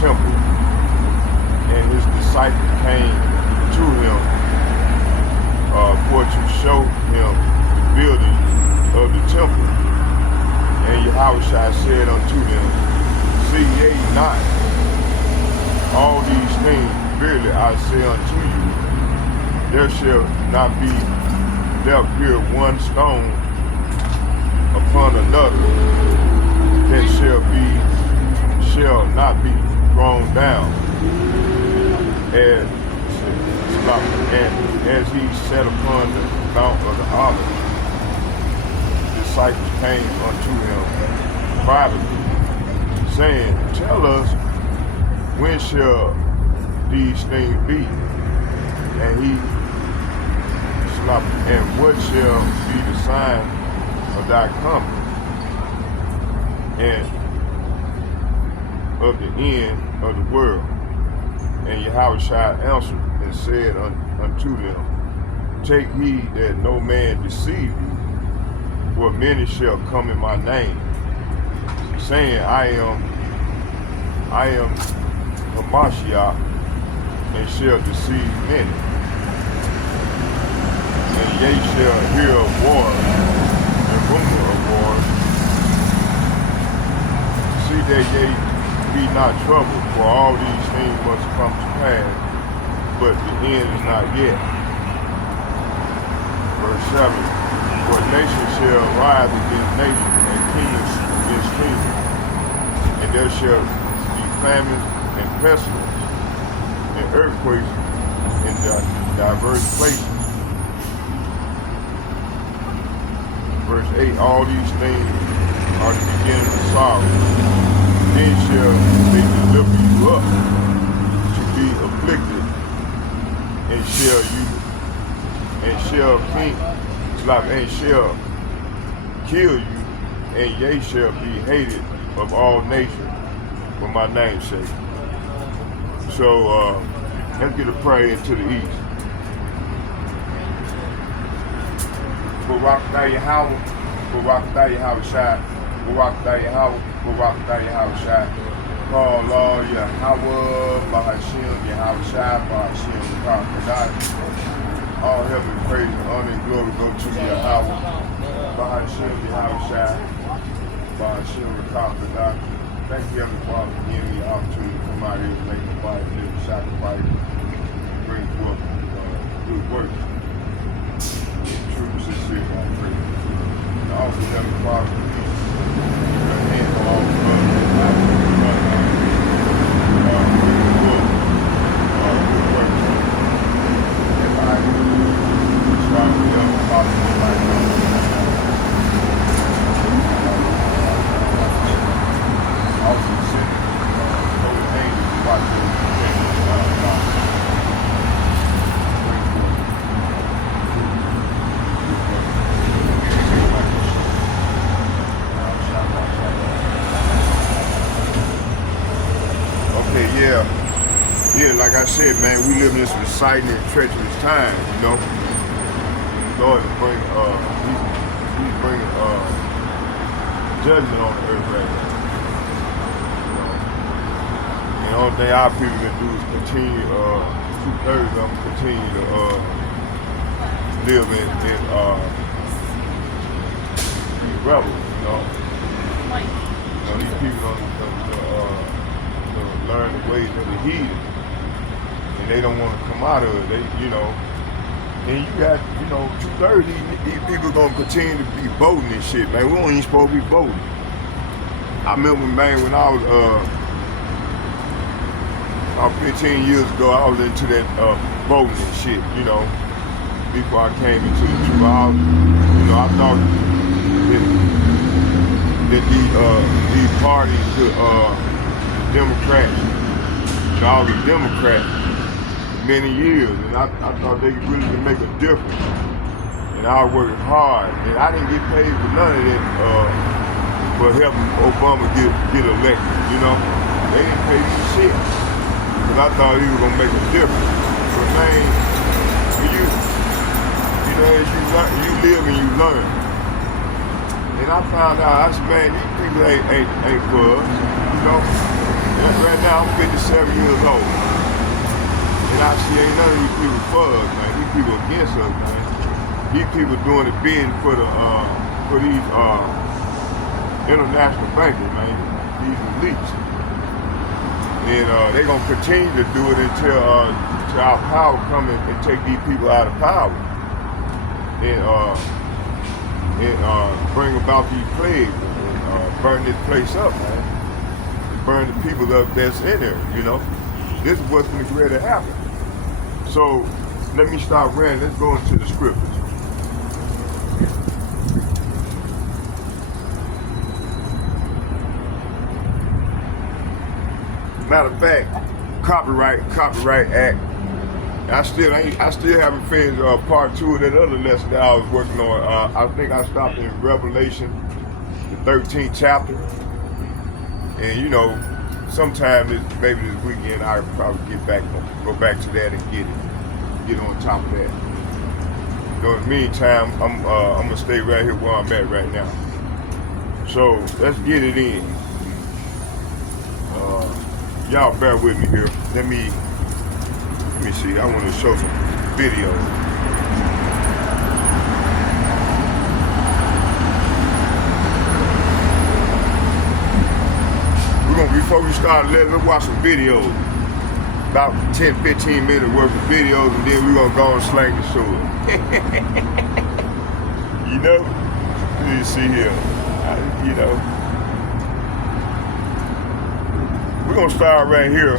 temple, and his disciples came to him for to show him the building of the temple. And Yahushua said unto them, see ye not all these things? Verily I say unto you, there shall not be left here one stone upon another that shall not be thrown down. And as he sat upon the Mount of the Olives, the disciples came unto him privately, saying, tell us, when shall these things be? And what shall be the sign of thy coming and of the end of the world? And Yahushua answered and said unto them, take heed that no man deceive you, for many shall come in my name, saying, I am Hamashiach, and shall deceive many. And ye shall hear of wars and rumor of wars. See that ye be not troubled, for all these things must come to pass, but the end is not yet. Verse 7, for nation shall rise against nation, and kingdom against kingdom, and there shall be famine and pestilence, and earthquakes in diverse places. Verse 8, all these things are the beginning of sorrow. Then shall they deliver you up to be afflicted, and shall kill you, and ye shall be hated of all nations for my name's sake. So let's get a prayer into the east. Barakatah Yahweh, Barakatah Yahushua, Barakatah Yahweh, Barakatah Yahushua. Call Lord Yahweh, Bahashim, Yahushua, Bahashim, Barakatah. All heaven, praise, and honor, and glory go to Yahweh, Bahashim, Yahushua, Bahashim, Barakatah. Thank you, Heavenly Father, for giving me the opportunity to come out here and make the body, live the sacrifice, bring forth good works. True, sincere, I pray. And also, Heavenly Father, your hand on all the brothers and lives of the bloodline, bring forth good works. And I strive to help the possible life also send those angels to watch you and yeah, like I said, man, we live in this exciting and treacherous time, you know. Lord is bringing, he's bringing judgment on the earth right now. And the only thing our people can do is continue, 2/3 of them continue to live in rebels, you know. These people don't learn the ways of the heathen, and they don't want to come out of it. They, you know, and you got, 2/3 these people gonna continue to be voting and shit, man. We don't even supposed to be voting. I remember, man, when I was about 15 years ago, I was into that voting and shit, before I came into the truth. I thought that these parties could, Democrats, I was a Democrat for many years, and I thought they really could make a difference. And I was working hard, and I didn't get paid for none of that for helping Obama get elected, They didn't pay me shit, because I thought he was going to make a difference. But man, as you live and you learn. And I found out, I said, man, these people ain't for us, And Right now, I'm 57 years old. And I see ain't none of these people for us, man. These people against us, man. These people doing the bidding for these international bankers, man. These elites. And they're gonna continue to do it until our power come and take these people out of power. And bring about these plagues and burn this place up, man. Burn the people up that's in there, you know. This is what's going to be ready to happen. So let me stop ranting. Let's go into the scriptures. Matter of fact, Copyright Act. I still haven't finished part 2 of that other lesson that I was working on. I think I stopped in Revelation, the 13th chapter. And you know, sometime maybe this weekend I'll probably go back to that and get on top of that. So in the meantime, I'm gonna stay right here where I'm at right now. So let's get it in. Y'all bear with me here. Let me see. I want to show some video. Before we start, let's watch some videos. About 10-15 minutes worth of videos, and then we're gonna go and slang the sword. You know? You see here. You know. We're gonna start right here.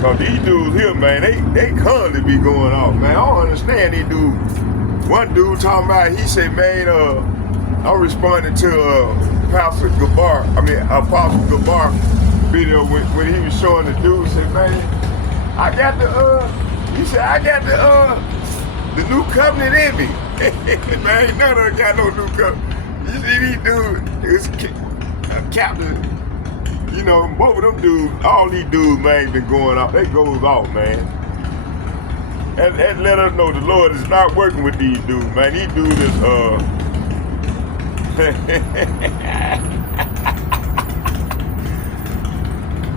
Cause these dudes here, man, they constantly be going off, man. I don't understand these dudes. One dude talking about, he said, man, I'm responding to Apostle Gabar video when he was showing the dude, said, man, I got the new covenant in me. Man, ain't none of them got no new covenant. You see these dudes, Captain, you know, both of them dudes, all these dudes, man, been going off. They goes off, man. And let us know the Lord is not working with these dudes, man. These dudes is,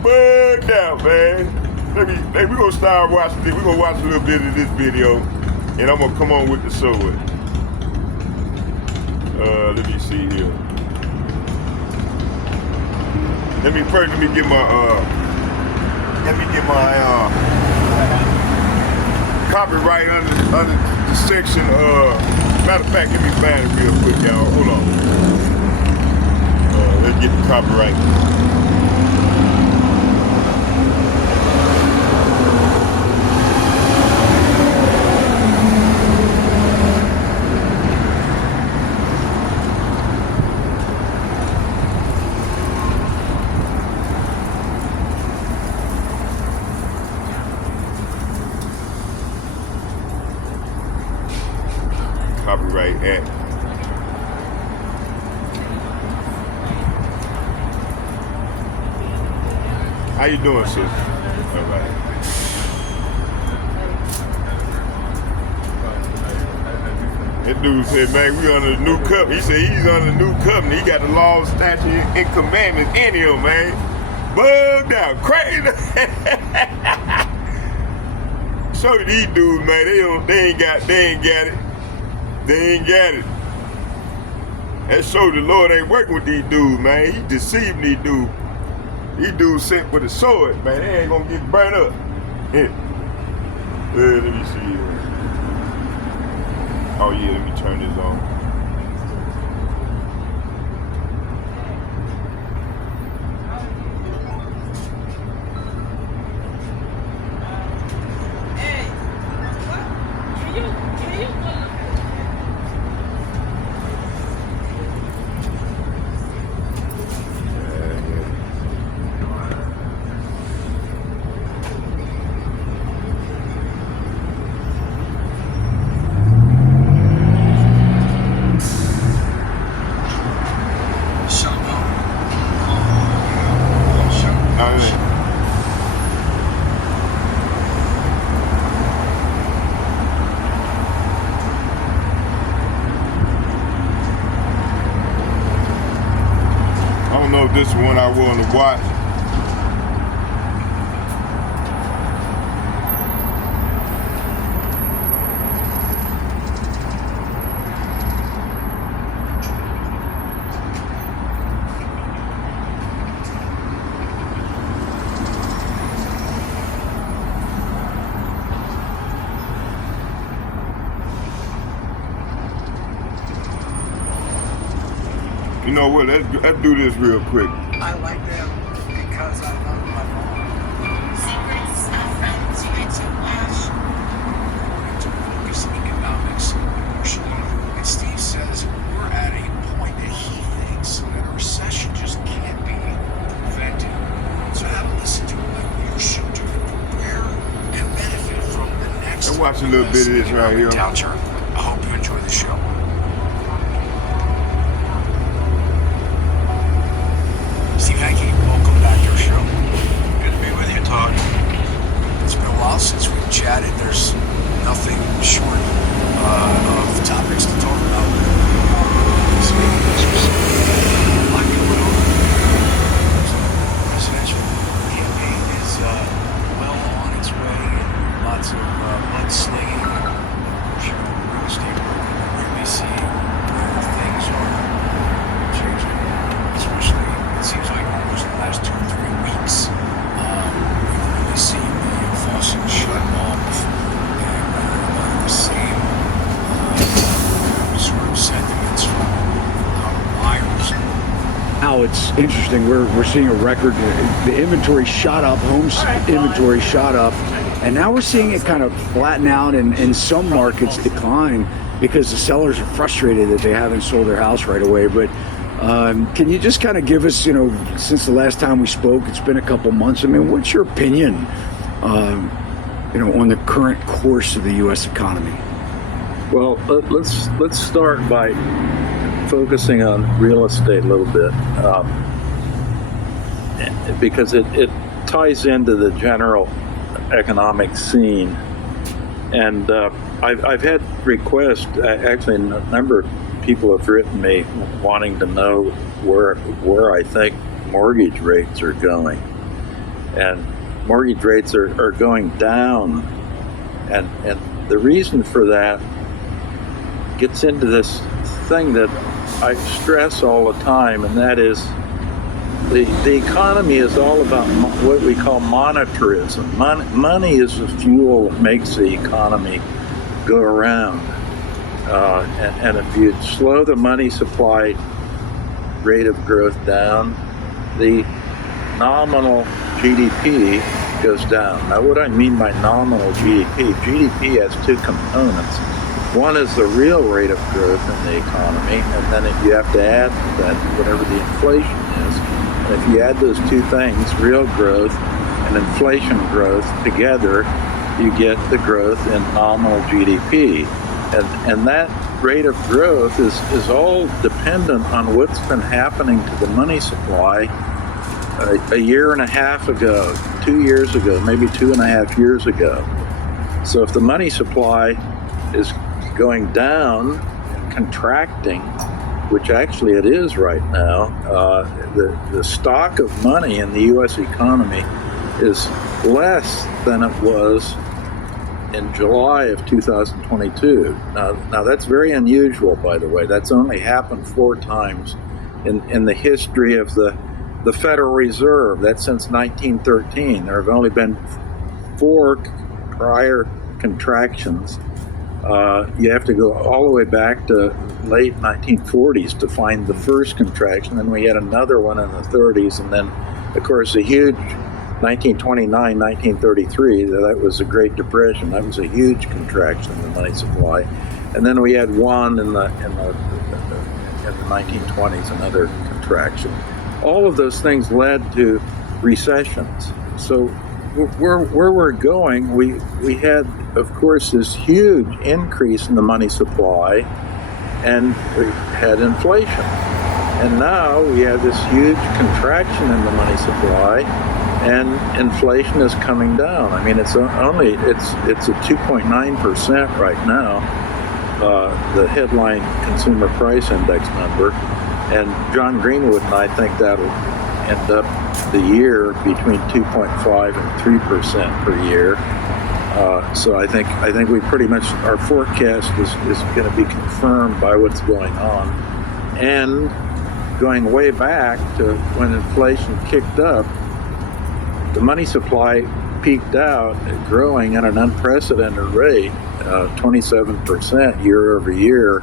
bugged out, man. We gonna start watching this. We're gonna watch a little bit of this video, and I'm gonna come on with the sword. Let me see here. Let me get my copyright under the section. Matter of fact, let me find it real quick, y'all. Hold on. Let's get the copyright. Copyright Act. How you doing, sis? All right. That dude said, man, we under the new covenant. He said he's under the new covenant. He got the laws, statutes, and commandments in him, man. Bugged out, crazy. Show you these dudes, man. They ain't got it. They ain't got it. That shows the Lord ain't working with these dudes, man. He deceiving these dudes. These dudes sent with a sword, man. They ain't gonna get burnt up. Let me see. Oh yeah, let me turn this on. This is one I want to watch. You know what? Let's do this real quick. I like them because I love my mom. Secrets of friends you get to watch. According to Focus Economics, and Steve says we're at a point that he thinks that a recession just can't be prevented. So have a listen to like your show to prepare and benefit from the next. And watch a little bit of this right here. Downturn. I hope you enjoy the show. Steve Hanke, welcome back to our show. Good to be with you, Todd. It's been a while since we've chatted. There's nothing short of topics to talk about. This week, there's a lot going on. The presidential campaign is well on its way. Lots of mudslinging. Sure, real estate market. We're really seeing where things are changing, especially. It seems like almost the last 2 or 3 weeks, we've really seen the faucet shut off, and a lot of the same sort of sentiments from buyers. Now it's interesting. We're seeing a record. The inventory shot up. Homes inventory shot up, and now we're seeing it kind of flatten out, and in some markets decline because the sellers are frustrated that they haven't sold their house right away. But can you just kind of give us, since the last time we spoke, it's been a couple months. I mean, what's your opinion, on the current course of the U.S. economy? Well, let's start by focusing on real estate a little bit, because it ties into the general economic scene. And I've had requests, actually a number of people have written me wanting to know where I think mortgage rates are going. And mortgage rates are going down. And the reason for that gets into this thing that I stress all the time, and that is the economy is all about what we call monetarism. Money is the fuel that makes the economy go around. And if you slow the money supply rate of growth down, the nominal GDP goes down. Now, what I mean by nominal GDP has 2 components. One is the real rate of growth in the economy, and then if you have to add to that whatever the inflation is. And if you add those 2 things, real growth and inflation growth together, you get the growth in nominal GDP. And that rate of growth is all dependent on what's been happening to the money supply a year and a half ago, 2 years ago, maybe 2.5 years ago. So if the money supply is going down and contracting, which actually it is right now, the stock of money in the U.S. economy is less than it was in July of 2022. Now that's very unusual, by the way. That's only happened 4 times in the history of the Federal Reserve. That's since 1913. There have only been 4 prior contractions. You have to go all the way back to late 1940s to find the first contraction. Then we had another one in the 30s, and then, of course, a huge 1929, 1933, that was the Great Depression. That was a huge contraction in the money supply. And then we had one in the 1920s, another contraction. All of those things led to recessions. So where we're going, we had, of course, this huge increase in the money supply, and we had inflation. And now we have this huge contraction in the money supply, and inflation is coming down. I mean, it's at 2.9% right now, the headline consumer price index number. And John Greenwood and I think that'll end up the year between 2.5 and 3% per year. So I think we pretty much, our forecast is going to be confirmed by what's going on. And going way back to when inflation kicked up, the money supply peaked out, growing at an unprecedented rate, 27% year over year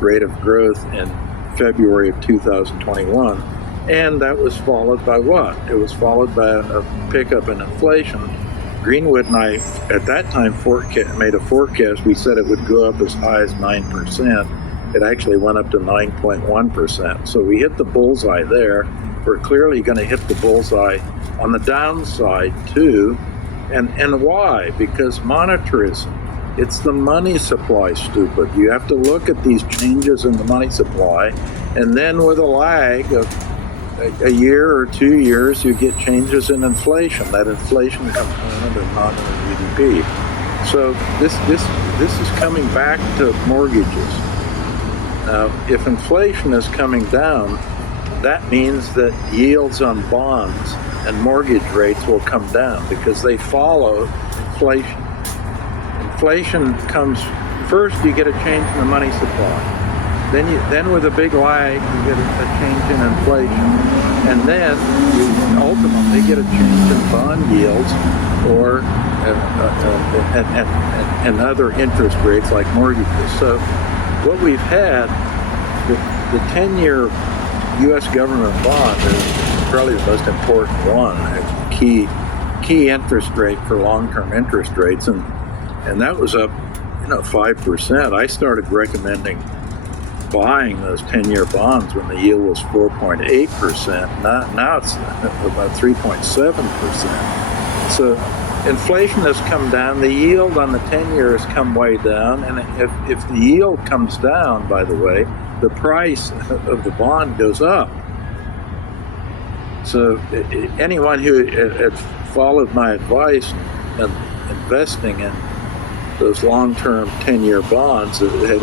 rate of growth in February of 2021. And that was followed by what? It was followed by a pickup in inflation. Greenwood and I, at that time, made a forecast. We said it would go up as high as 9%. It actually went up to 9.1%. So we hit the bullseye there. We're clearly going to hit the bullseye on the downside, too. And why? Because monetarism. It's the money supply, stupid. You have to look at these changes in the money supply, and then with a lag of a year or 2 years, you get changes in inflation. That inflation component of nominal GDP. So this is coming back to mortgages. Now, if inflation is coming down, that means that yields on bonds and mortgage rates will come down because they follow inflation. Inflation comes first. You get a change in the money supply. Then with a big lag, you get a change in inflation, and then you ultimately get a change in bond yields or and other interest rates like mortgages. So what we've had, the 10-year U.S. government bond is probably the most important one. It's key interest rate for long-term interest rates, and that was up 5%. I started recommending buying those 10-year bonds when the yield was 4.8%. Now it's about 3.7%. So inflation has come down. The yield on the 10-year has come way down. And if the yield comes down, by the way, the price of the bond goes up. So anyone who had followed my advice in investing in those long-term 10-year bonds had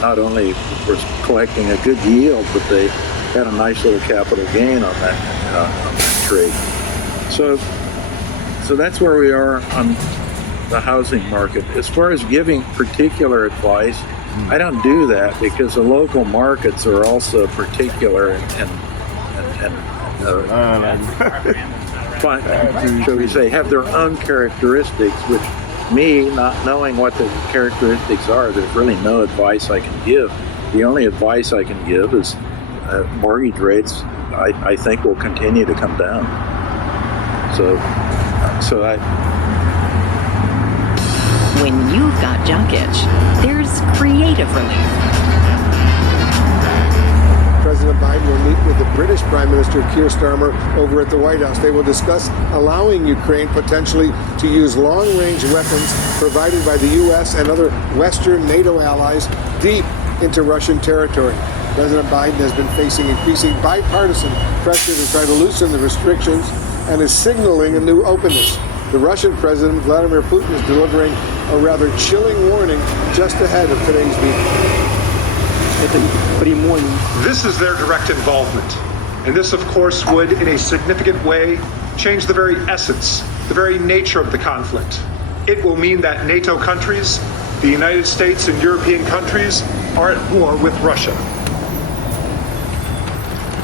not only were collecting a good yield, but they had a nice little capital gain on that trade. So that's where we are on the housing market. As far as giving particular advice, I don't do that because the local markets are also particular and shall we say, have their own characteristics, which me not knowing what the characteristics are, there's really no advice I can give. The only advice I can give is mortgage rates, I think, will continue to come down. So When you've got junk itch, there's creative relief. President Biden will meet with the British Prime Minister Keir Starmer over at the White House. They will discuss allowing Ukraine potentially to use long-range weapons provided by the U.S. and other Western NATO allies deep into Russian territory. President Biden has been facing increasing bipartisan pressure to try to loosen the restrictions and is signaling a new openness. The Russian President Vladimir Putin is delivering a rather chilling warning just ahead of today's meeting. This is their direct involvement. And this, of course, would, in a significant way, change the very essence, the very nature of the conflict. It will mean that NATO countries, the United States and European countries, are at war with Russia.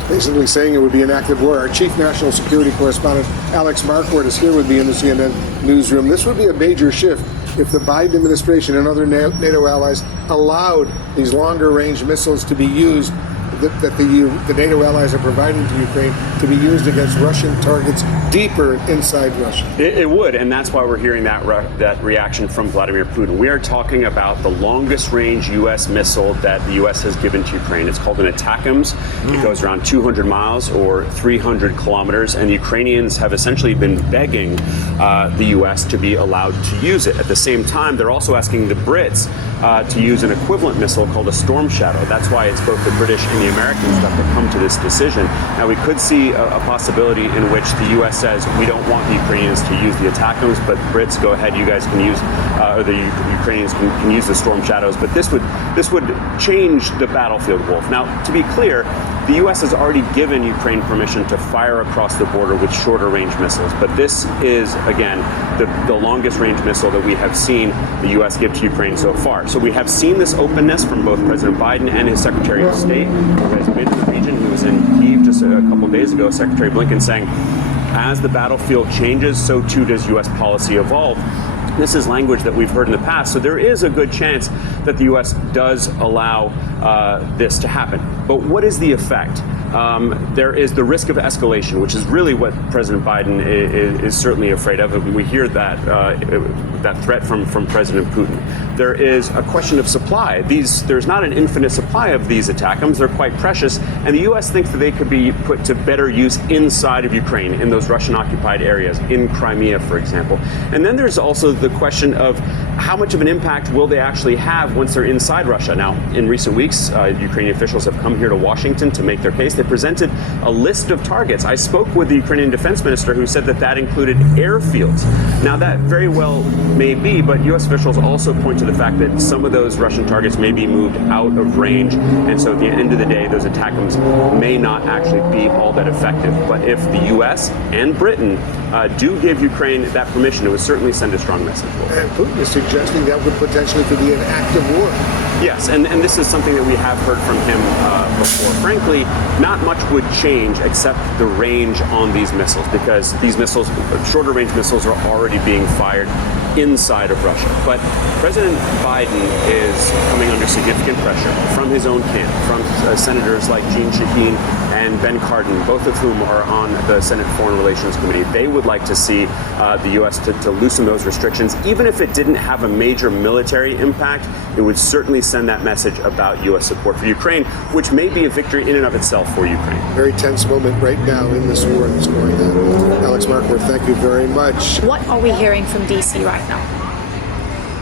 Basically saying it would be an active war. Our chief national security correspondent, Alex Marquardt, is here with me in the CNN newsroom. This would be a major shift if the Biden administration and other NATO allies allowed these longer-range missiles to be used, that the NATO allies are providing to Ukraine, to be used against Russian targets deeper inside Russia. It would, and that's why we're hearing that reaction from Vladimir Putin. We are talking about the longest-range U.S. missile that the U.S. has given to Ukraine. It's called an ATACMS. It goes around 200 miles or 300 kilometers, and the Ukrainians have essentially been begging the U.S. to be allowed to use it. At the same time, they're also asking the Brits to use an equivalent missile called a Storm Shadow. That's why it's both the British and the Americans that have come to this decision. Now, we could see a possibility in which the U.S. says we don't want the Ukrainians to use the ATACMS, but Brits, go ahead, you guys can use, or the Ukrainians can use the Storm Shadows. But this would change the battlefield, Wolf. Now, to be clear, the U.S. has already given Ukraine permission to fire across the border with shorter range missiles. But this is, again, the longest range missile that we have seen the U.S. give to Ukraine so far. So we have seen this openness from both President Biden and his Secretary of State, who has been to the region. He was in Kyiv just a couple of days ago, Secretary Blinken saying, as the battlefield changes, so too does U.S. policy evolve. This is language that we've heard in the past. So there is a good chance that the U.S. does allow this to happen. But what is the effect? There is the risk of escalation, which is really what President Biden is certainly afraid of. We hear that threat from President Putin. There is a question of supply. There's not an infinite supply of these ATACMS. They're quite precious, and the U.S. thinks that they could be put to better use inside of Ukraine, in those Russian-occupied areas, in Crimea, for example. And then there's also the question of how much of an impact will they actually have once they're inside Russia. Now, in recent weeks, Ukrainian officials have come here to Washington to make their case. They presented a list of targets. I spoke with the Ukrainian defense minister, who said that included airfields. Now, that very well may be, but U.S. officials also point to the fact that some of those Russian targets may be moved out of range, and so at the end of the day, those ATACMS may not actually be all that effective. But if the U.S. and Britain do give Ukraine that permission, it would certainly send a strong message. And Putin is suggesting that would potentially could be an active war. Yes, and this is something that we have heard from him before. Frankly, not much would change except the range on these missiles, because these missiles, shorter range missiles, are already being fired inside of Russia. But President Biden is coming under significant pressure from his own camp, from senators like Jeanne Shaheen and Ben Cardin, both of whom are on the Senate Foreign Relations Committee. They would like to see the U.S. to loosen those restrictions. Even if it didn't have a major military impact, it would certainly send that message about U.S. support for Ukraine, which may be a victory in and of itself for Ukraine. Very tense moment right now in this war that's going on. Alex Markworth, thank you very much. What are we hearing from D.C. right now?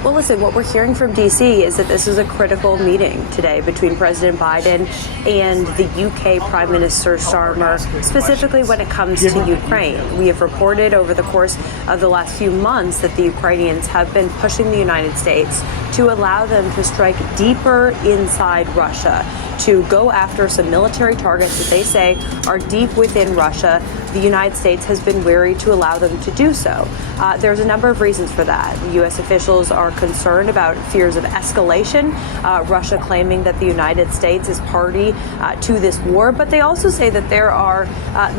Well, listen, what we're hearing from D.C. is that this is a critical meeting today between President Biden and the UK Prime Minister Starmer, specifically when it comes to Ukraine. We have reported over the course of the last few months that the Ukrainians have been pushing the United States to allow them to strike deeper inside Russia, to go after some military targets that they say are deep within Russia. The United States has been wary to allow them to do so. There's a number of reasons for that. U.S. officials are concerned about fears of escalation, Russia claiming that the United States is party to this war, but they also say that there are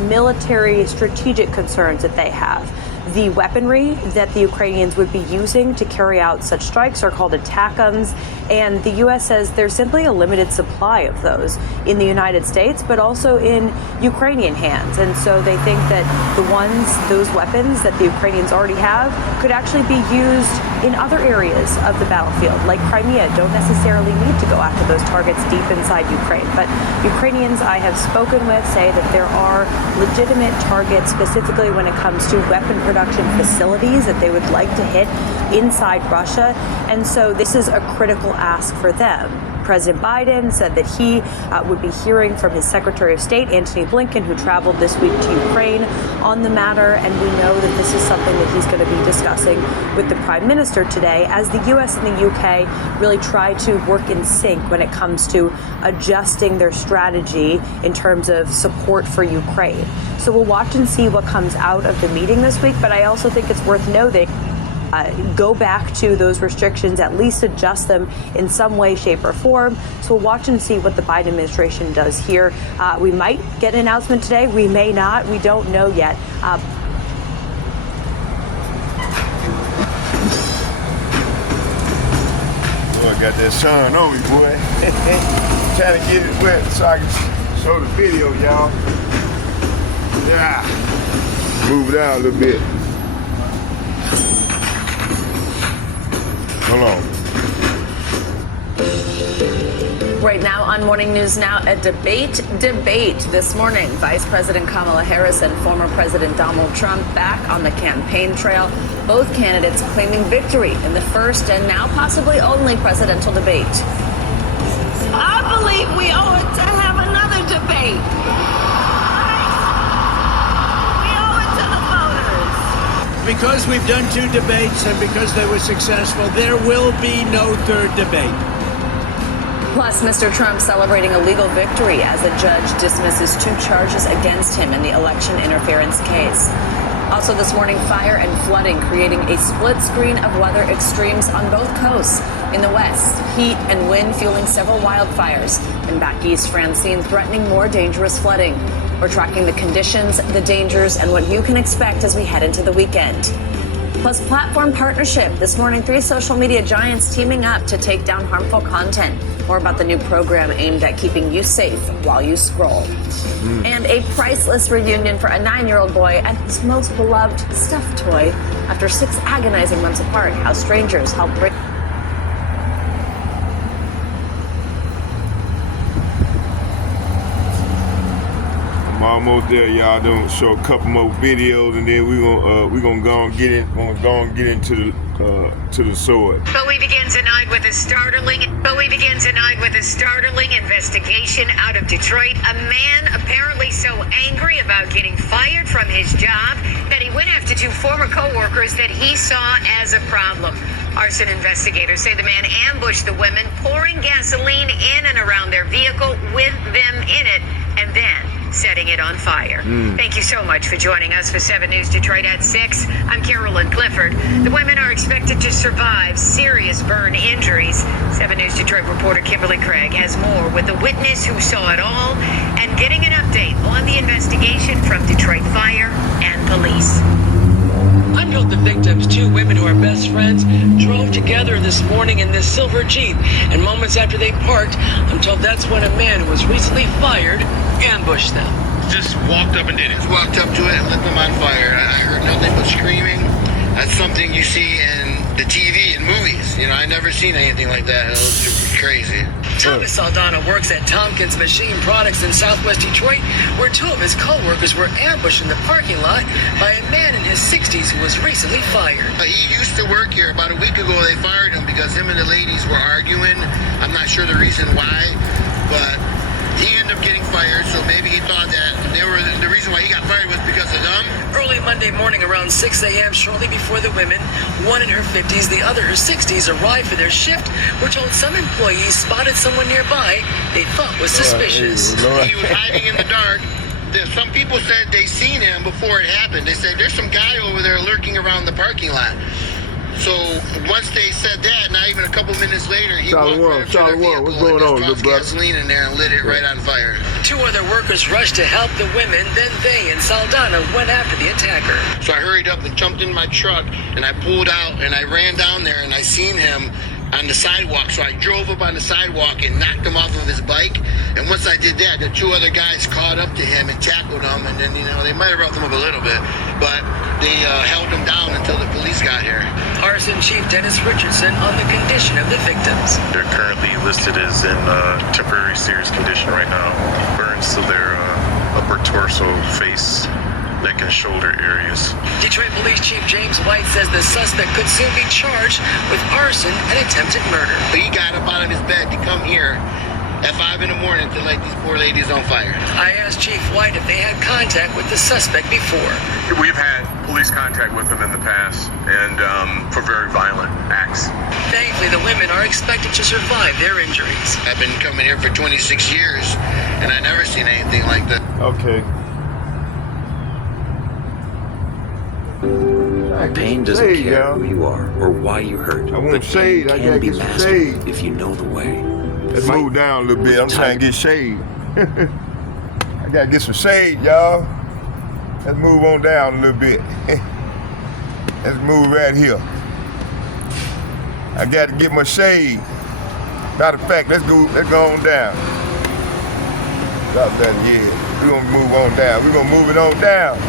military strategic concerns that they have. The weaponry that the Ukrainians would be using to carry out such strikes are called ATACMS, and the U.S. says there's simply a limited supply of those in the United States, but also in Ukrainian hands. And so they think that those weapons that the Ukrainians already have could actually be used in other areas of the battlefield, like Crimea. Don't necessarily need to go after those targets deep inside Ukraine. But Ukrainians I have spoken with say that there are legitimate targets, specifically when it comes to weapon production facilities that they would like to hit inside Russia. And so this is a critical ask for them. President Biden said that he would be hearing from his Secretary of State, Antony Blinken, who traveled this week to Ukraine on the matter. And we know that this is something that he's going to be discussing with the Prime Minister today, as the U.S. and the UK really try to work in sync when it comes to adjusting their strategy in terms of support for Ukraine. So we'll watch and see what comes out of the meeting this week. But I also think it's worth noting, go back to those restrictions, at least adjust them in some way, shape, or form. So we'll watch and see what the Biden administration does here. We might get an announcement today. We may not. We don't know yet. Oh, I got that sun on me, boy. Trying to get it wet so I can show the video, y'all. Yeah. Move it out a little bit. Hold on. Right now on Morning News Now, a debate this morning. Vice President Kamala Harris and former President Donald Trump back on the campaign trail. Both candidates claiming victory in the first and now possibly only presidential debate. I believe we owe it to have another debate. We owe it to the voters. Because we've done 2 debates and because they were successful, there will be no third debate. Plus, Mr. Trump celebrating a legal victory as a judge dismisses 2 charges against him in the election interference case. Also this morning, fire and flooding creating a split screen of weather extremes on both coasts. In the west, heat and wind fueling several wildfires. And back east, Francine threatening more dangerous flooding. We're tracking the conditions, the dangers, and what you can expect as we head into the weekend. Plus, platform partnership. This morning, 3 social media giants teaming up to take down harmful content. More about the new program aimed at keeping you safe while you scroll. And a priceless reunion for a 9-year-old boy and his most beloved stuffed toy after 6 agonizing months apart. How strangers help bring. I'm almost there, y'all. Don't show a couple more videos, and then we gonna go and get in. Gonna go and get into the sword. But we begin tonight with a startling investigation out of Detroit. A man apparently so angry about getting fired from his job that he went after 2 former co-workers that he saw as a problem. Arson investigators say the man ambushed the women, pouring gasoline in and around their vehicle with them in it, and then setting it on fire. Thank you so much for joining us for 7 News Detroit at 6. I'm Carolyn Clifford. The women are expected to survive serious burn injuries. 7 News Detroit reporter Kimberly Craig has more with the witness who saw it all and getting an update on the investigation from Detroit Fire and police. I'm told the victims, 2 women who are best friends, drove together this morning in this silver Jeep. And moments after they parked, I'm told that's when a man who was recently fired ambushed them. Just walked up and did it. Just walked up to it and lit them on fire. I heard nothing but screaming. That's something you see in the TV and movies. You know, I never seen anything like that. It was crazy. Thomas Saldana works at Tompkins Machine Products in Southwest Detroit, where 2 of his co-workers were ambushed in the parking lot by a man in his 60s who was recently fired. He used to work here. About a week ago, they fired him because him and the ladies were arguing. I'm not sure the reason why, but he ended up getting fired, so maybe he thought that the reason why he got fired was because of them. Early Monday morning around 6 a.m., shortly before the women, one in her 50s, the other her 60s, arrived for their shift, we're told some employees spotted someone nearby they thought was suspicious. He was hiding in the dark. Some people said they seen him before it happened. They said there's some guy over there lurking around the parking lot. So once they said that, not even a couple minutes later, he walked right up to their vehicle what's going on, and just dropped gasoline in there and lit it right on fire. 2 other workers rushed to help the women, then they and Saldana went after the attacker. So I hurried up and jumped in my truck, and I pulled out, and I ran down there, and I seen him on the sidewalk. So I drove up on the sidewalk and knocked him off of his bike. And once I did that, the 2 other guys caught up to him and tackled him, and then, you know, they might have roughed him up a little bit, but they held him down until the police got here. Arson Chief Dennis Richardson on the condition of the victims. They're currently listed as in temporary serious condition right now. Burns to their upper torso, face, neck and shoulder areas. Detroit Police Chief James White says the suspect could soon be charged with arson and attempted murder. He got up out of his bed to come here at 5 in the morning to light these poor ladies on fire. I asked Chief White if they had contact with the suspect before. We've had police contact with them in the past, and for very violent acts. Thankfully, the women are expected to survive their injuries. I've been coming here for 26 years, and I never seen anything like that. Okay. Pain doesn't care who you are or why you hurt. I want shade. I gotta get some shade. If you know the way. Let's move down a little bit. I'm trying to get shade. I gotta get some shade, y'all. Let's move on down a little bit. Let's move right here. I gotta get my shade. Matter of fact, let's go on down. Stop that, yeah. We're gonna move on down. We're gonna move it on down.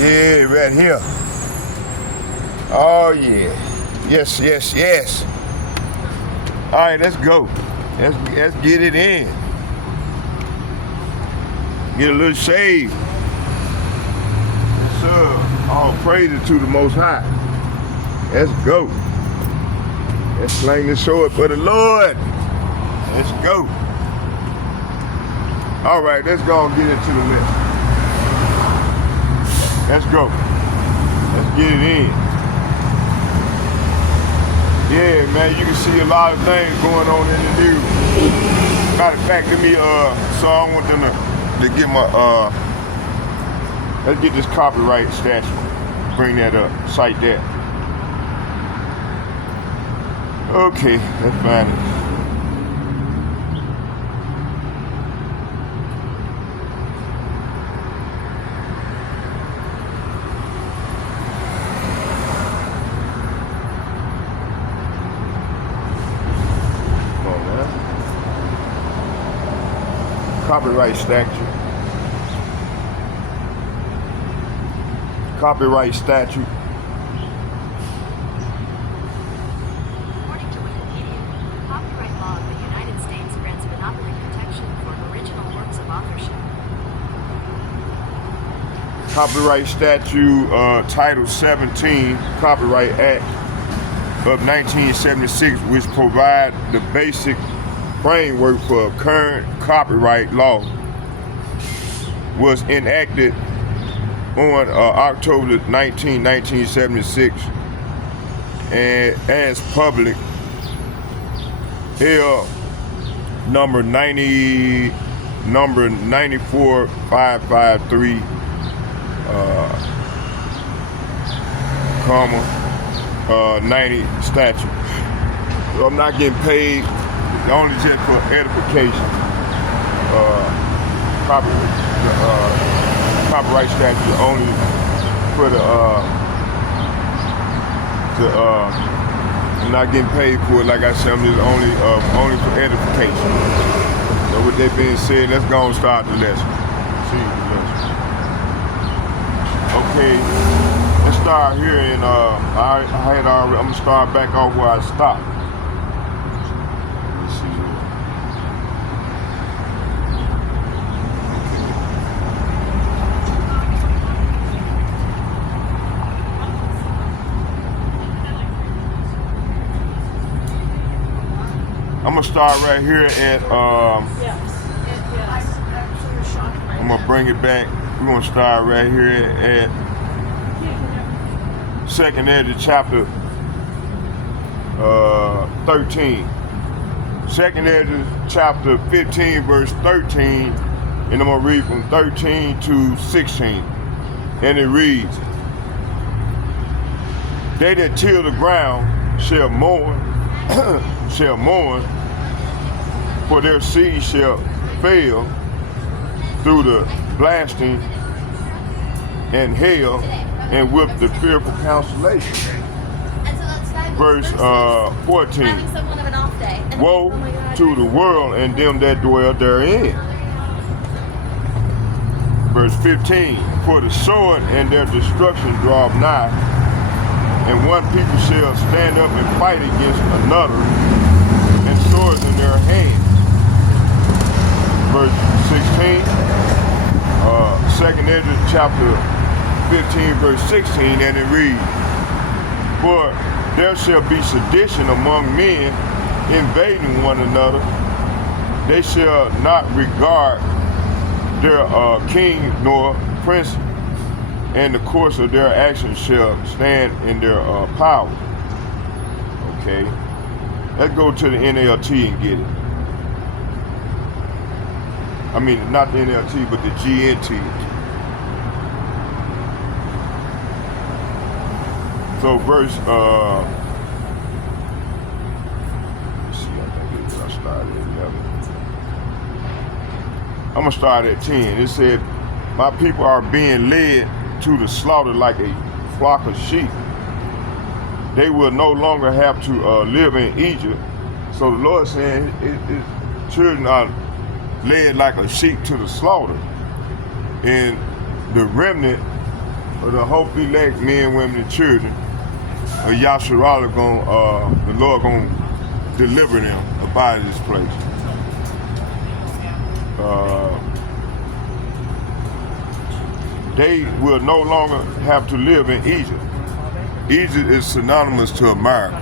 Yeah, right here. Oh yeah. Yes, yes, yes. All right, let's go. Let's get it in. Get a little shade. Yes, sir. All praises to the Most High. Let's go. Let's sling the sword for the Lord. Let's go. All right, let's go and get into the left. Let's go. Let's get it in. Yeah, man, you can see a lot of things going on in the news. Matter of fact, so I want them to get my, let's get this copyright statute. Bring that up, cite that. Okay, let's find it. copyright statute. Copyright statute. According to Wikipedia, the copyright law of the United States grants monopoly protection for original works of authorship. Copyright statute, Title 17, Copyright Act of 1976, which provide the basic framework for current copyright law, was enacted on October 19, 1976, and as public L number 94553, comma 90 statute. So I'm not getting paid, only just for edification. Copyright statute only for I'm not getting paid for it. Like I said, I'm just only for edification. So with that being said, let's go and start the lesson. See the lesson. Okay, let's start here in I'm gonna start back off where I stopped. Let's see here. I'm gonna start right here at I'm gonna bring it back. We're gonna start right here at 2nd Ezra chapter 13. 2nd Ezra chapter 15 verse 13, and I'm gonna read from 13 to 16. And it reads, "They that till the ground shall mourn, for their seed shall fail through the blasting and hail, and with the fearful consolation." Verse 14. "Woe to the world and them that dwell therein." Verse 15. "For the sword and their destruction draweth nigh, and one people shall stand up and fight against another, and swords in their hands." Verse 16, 2nd Ezra chapter 15 verse 16, and it reads, "For there shall be sedition among men, invading one another. They shall not regard their king nor prince, and the course of their actions shall stand in their power." Okay, let's go to the NLT and get it. I mean, not the NLT, but the GNT. So verse, let's see, I started at 11. I'm gonna start at 10. It said, "My people are being led to the slaughter like a flock of sheep. They will no longer have to live in Egypt." So the Lord saying his children are led like a sheep to the slaughter. And the remnant of the hope elect men, women, and children of Yasharala the Lord gonna deliver them up out of this place. They will no longer have to live in Egypt. Egypt is synonymous to America.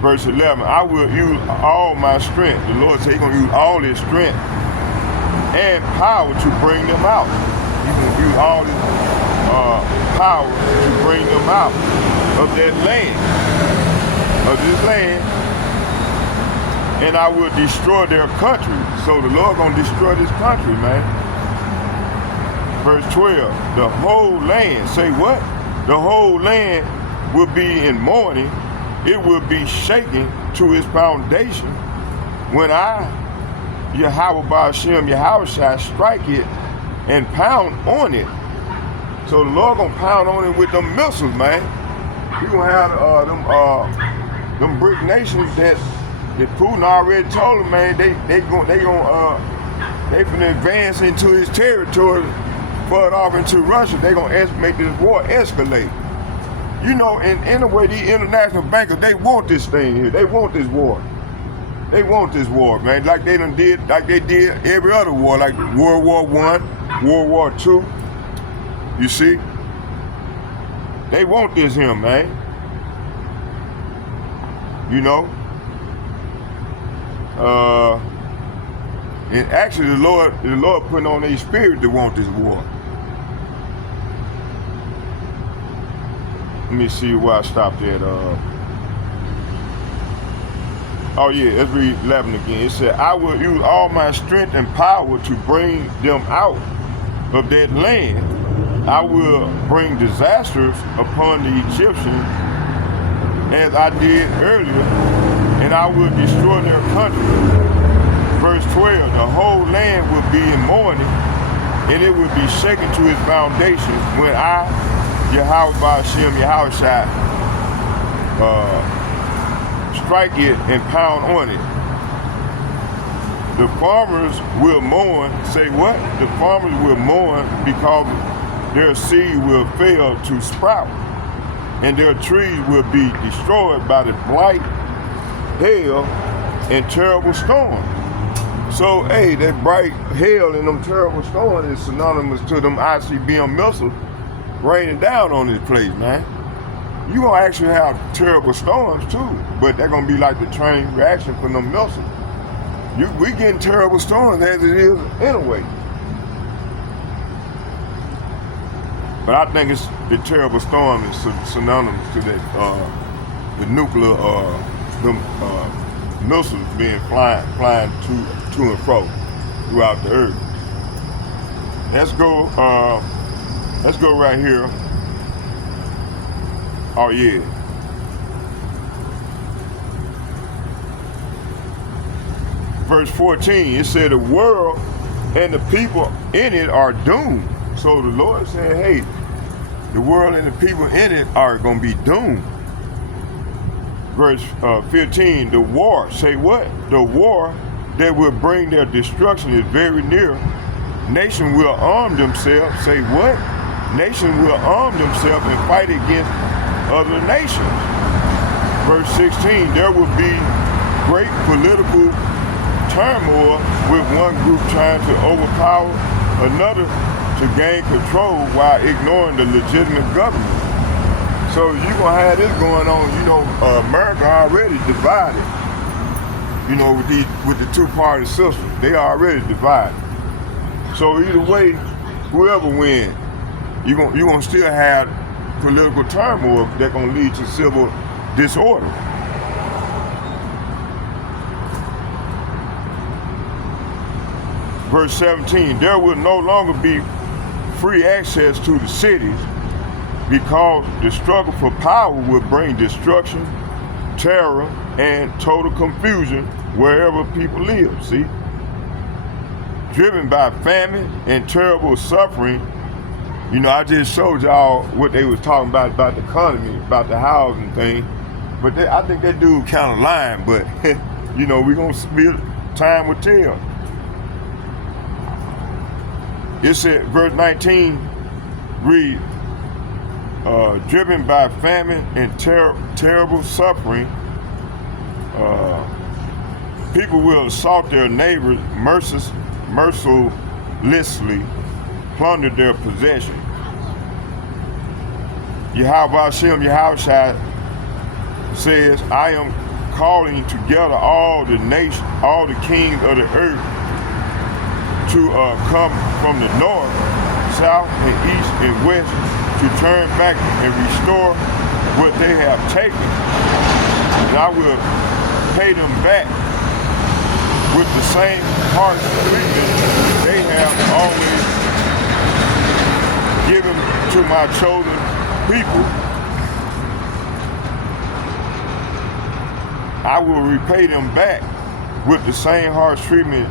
Verse 11, "I will use all my strength." The Lord said he's going to use all his strength and power to bring them out. He's going to use all his power to bring them out of that land, of this land. "And I will destroy their country." So the Lord going to destroy this country, man. Verse 12, "The whole land," say what? "The whole land will be in mourning. It will be shaken to its foundation when I, Yahweh Ba'ashem, Yahweh shall strike it and pound on it." So the Lord gonna pound on it with them missiles, man. We gonna have them brick nations that that Putin already told him, man, they finna advance into his territory, flood off into Russia. They gonna make this war escalate. You know, in a way, these international bankers, they want this thing here. They want this war. They want this war, man, like they did every other war, like World War I, World War II. You see? They want this here, man. You know? And actually the Lord putting on their spirit to want this war. Let me see where I stopped at. Oh yeah, let's read 11 again. It said, I will use all my strength and power to bring them out of that land. I will bring disasters upon the Egyptians as I did earlier, and I will destroy their country. Verse 12, the whole land will be in mourning, and it will be shaken to its foundations when I, Yahweh Ba'ashem Yahushua, strike it and pound on it. The farmers will mourn. Say what? The farmers will mourn because their seed will fail to sprout, and their trees will be destroyed by the blight, hail, and terrible storm. So, hey, that bright hail and them terrible storms is synonymous to them ICBM missiles raining down on this place, man. You gonna actually have terrible storms too, but they're gonna be like the train reaction from them missiles. We getting terrible storms as it is anyway. But I think it's the terrible storm is synonymous to that the nuclear missiles being flying to and fro throughout the earth. Let's go right here. Oh yeah. Verse 14, it said the world and the people in it are doomed. So the Lord said, hey, the world and the people in it are going to be doomed. Verse 15, the war, say what? The war that will bring their destruction is very near. Nation will arm themselves, say what? Nation will arm themselves and fight against other nations. Verse 16, there will be great political turmoil with one group trying to overpower another to gain control while ignoring the legitimate government. So you're going to have this going on. You know, America already divided, you know, with the two-party system. They already divided. So either way, whoever wins, you're going to still have political turmoil that's going to lead to civil disorder. Verse 17, there will no longer be free access to the cities because the struggle for power will bring destruction, terror, and total confusion wherever people live, see? Driven by famine and terrible suffering. You know, I just showed y'all what they was talking about the economy, about the housing thing. But I think that dude kind of lying, but, you know, we're going to see, time will tell. It said, verse 19, read, driven by famine and terrible suffering, people will assault their neighbors mercilessly, plunder their possessions. Yahweh Hashem Yahushua says, I am calling together all the nations, all the kings of the earth to come from the north, south, and east, and west to turn back and restore what they have taken. And I will pay them back with the same harsh treatment they have always given to my chosen people. I will repay them back with the same harsh treatment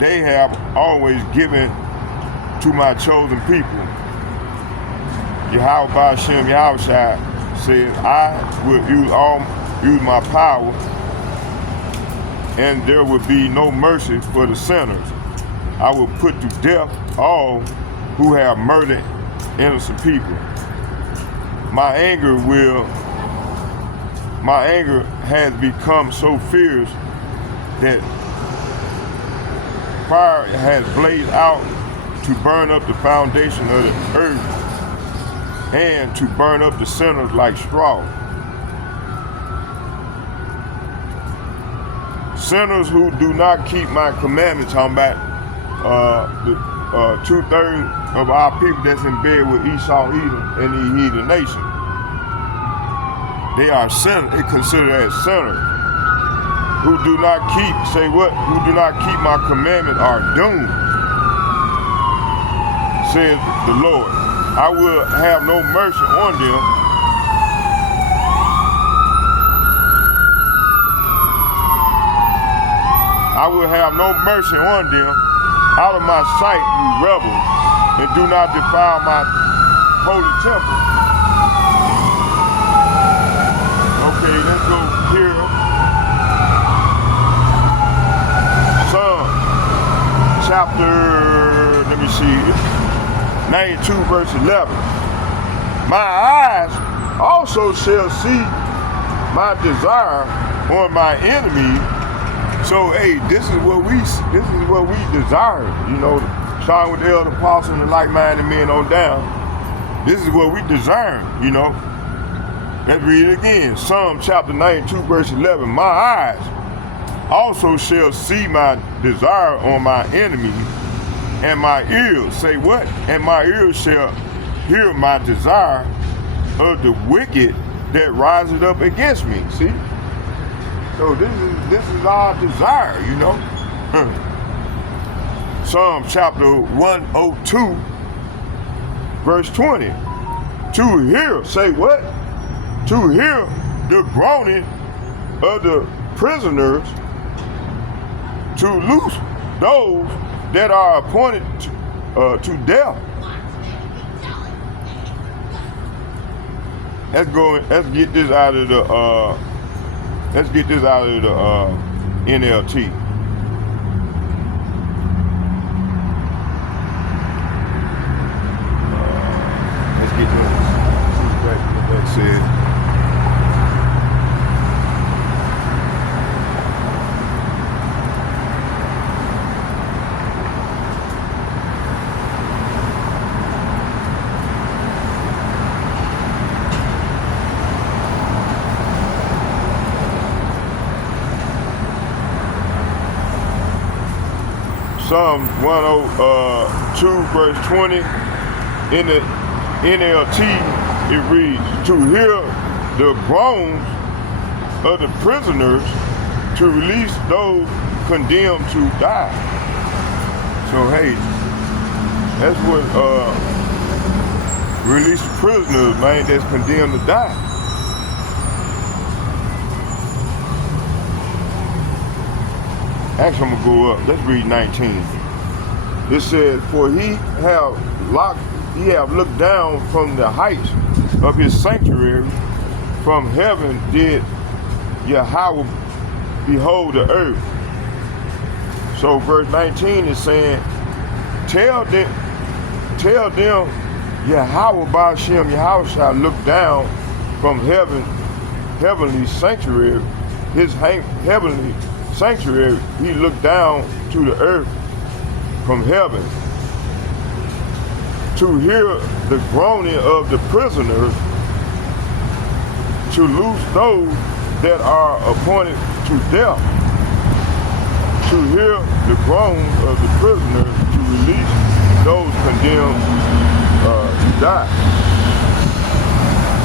they have always given to my chosen people. Yahweh Ba'ashem Yahushua says, I will use my power and there will be no mercy for the sinners. I will put to death all who have murdered innocent people. My anger has become so fierce that fire has blazed out to burn up the foundation of the earth and to burn up the sinners like straw. Sinners who do not keep my commandments, I'm about the 2/3 of our people that's in bed with Esau, Edom, and the heathen nation. They are sinners. They consider as sinners. Who do not keep, say what? Who do not keep my commandment are doomed, says the Lord. I will have no mercy on them. I will have no mercy on them. Out of my sight, you rebels, and do not defile my holy temple. Okay, let's go here. Psalm chapter, let me see, 92 verse 11. My eyes also shall see my desire on my enemy. So hey, this is what we desire, you know, starting with the elder apostle and the like-minded men on down. This is what we desire, you know. Let's read it again. Psalm chapter 92 verse 11. My eyes also shall see my desire on my enemy, and my ears, say what? And my ears shall hear my desire of the wicked that riseth up against me. See? So this is our desire, you know. Psalm chapter 102, verse 20. To hear, say what? To hear the groaning of the prisoners, to loose those that are appointed to death. Let's get this out of the NLT. Let's get this. What that said. Psalm 102 verse 20 in the NLT, it reads, to hear the groans of the prisoners, to release those condemned to die. So hey, that's what release the prisoners, man, that's condemned to die. Actually, I'm gonna go up. Let's read 19. It says, for he have looked down from the heights of his sanctuary, from heaven did Yahweh behold the earth. So verse 19 is saying, tell them Yahweh Ba'ashem Yahweh shall look down from heavenly sanctuary, his heavenly sanctuary, he looked down to the earth from heaven to hear the groaning of the prisoners, to loose those that are appointed to death, to hear the groans of the prisoners, to release those condemned to die.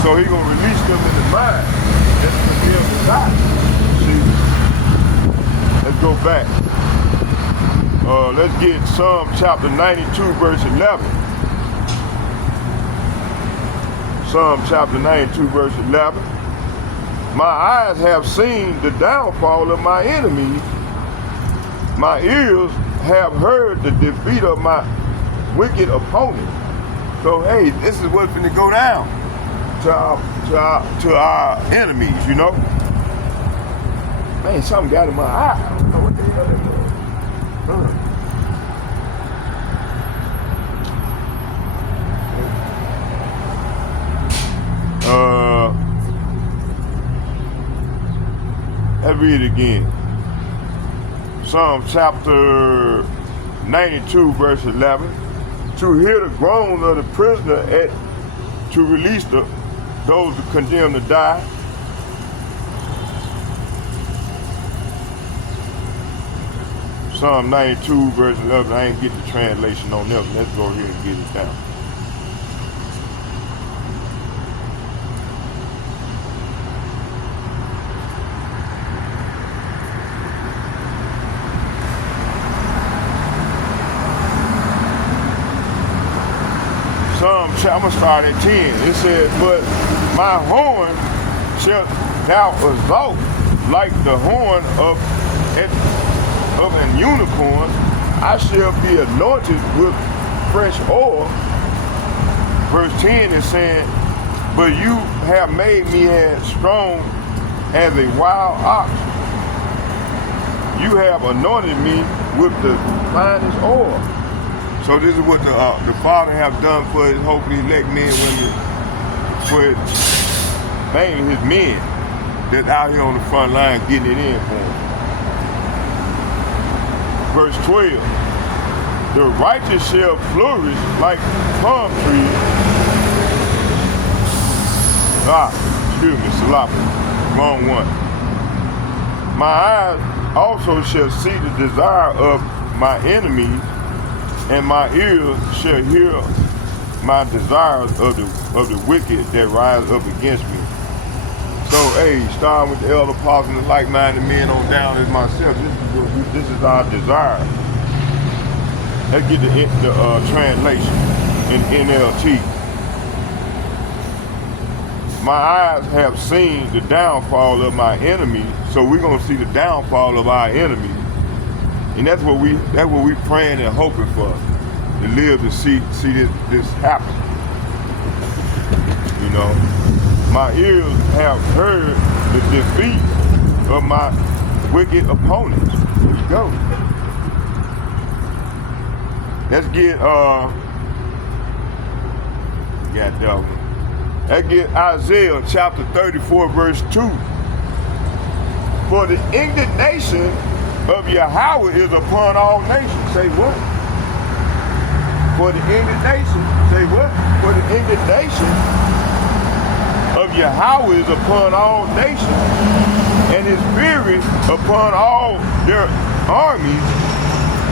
So he's gonna release them in the mind that's condemned to die. See? Let's go back. Let's get Psalm chapter 92 verse 11. Psalm chapter 92 verse 11. My eyes have seen the downfall of my enemies. My ears have heard the defeat of my wicked opponent. So hey, this is what's going to go down to our enemies, you know. Man, something got in my eye. know what the hell that was. Let's read it again. Psalm chapter 92, verse 11. To hear the groans of the prisoner to release those condemned to die. Psalm 92, verse 11. I ain't get the translation on that. Let's go ahead and get it down. I'm going to start at 10. It says, but my horn shall thou exalt like the horn of an unicorn. I shall be anointed with fresh oil. Verse 10 is saying, but you have made me as strong as a wild ox. You have anointed me with the finest oil. So this is what the Father have done for his hopefully elect men and women, for his men that's out here on the front line getting it in for him. Verse 12, the righteous shall flourish like palm trees. Salapa, wrong one. My eyes also shall see the desire of my enemies, and my ears shall hear my desires of the wicked that rise up against me. So, starting with the elder apostles and like-minded men on down as myself, this is our desire. Let's get the translation in NLT. My eyes have seen the downfall of my enemies, so we're gonna see the downfall of our enemies. And that's what we praying and hoping for, to live to see this happen. You know, my ears have heard the defeat of my wicked opponents. There you go. Let's get let's get Isaiah chapter 34, verse 2. For the indignation of Yahweh is upon all nations. Say what? For the indignation. Say what? For the indignation of Yahweh is upon all nations, and his fury upon all their armies.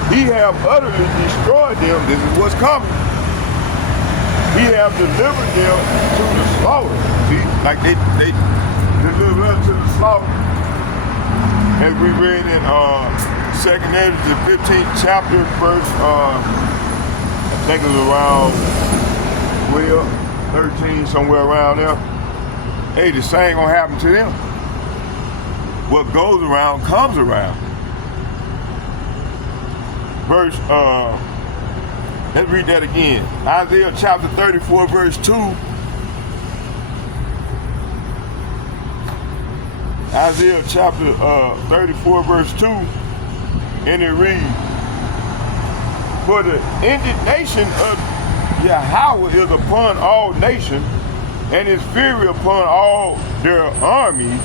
He have utterly destroyed them. This is what's coming. He have delivered them to the slaughter. See, like they delivered us to the slaughter. As we read in 2nd Ezra, the 15th chapter, verse, I think it was around 12, 13, somewhere around there. Hey, the same gonna happen to them. What goes around comes around. Verse, let's read that again. Isaiah chapter 34, verse 2. Isaiah chapter 34, verse 2, and it reads, for the indignation of Yahweh is upon all nations, and his fury upon all their armies.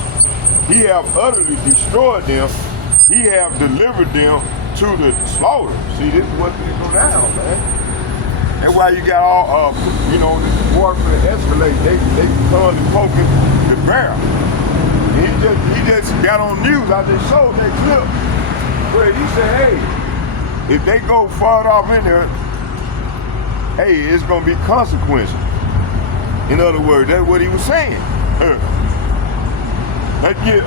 He have utterly destroyed them. He have delivered them to the slaughter. See, this is what's going to go down, man. That's why you got all, this warfare escalate. They come and poking the barrel. He just got on news. I just showed that clip where he said, hey, if they go far off in there, hey, it's going to be consequences. In other words, that's what he was saying. Let's get,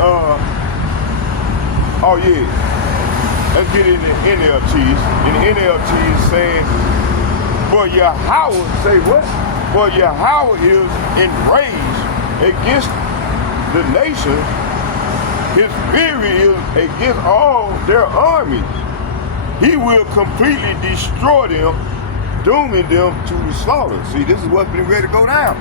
let's get in the NLTs. In the NLT is saying, for Yahweh, say what? For Yahweh is enraged against the nation, his fury is against all their armies. He will completely destroy them, dooming them to the slaughter. See, this is what's been ready to go down.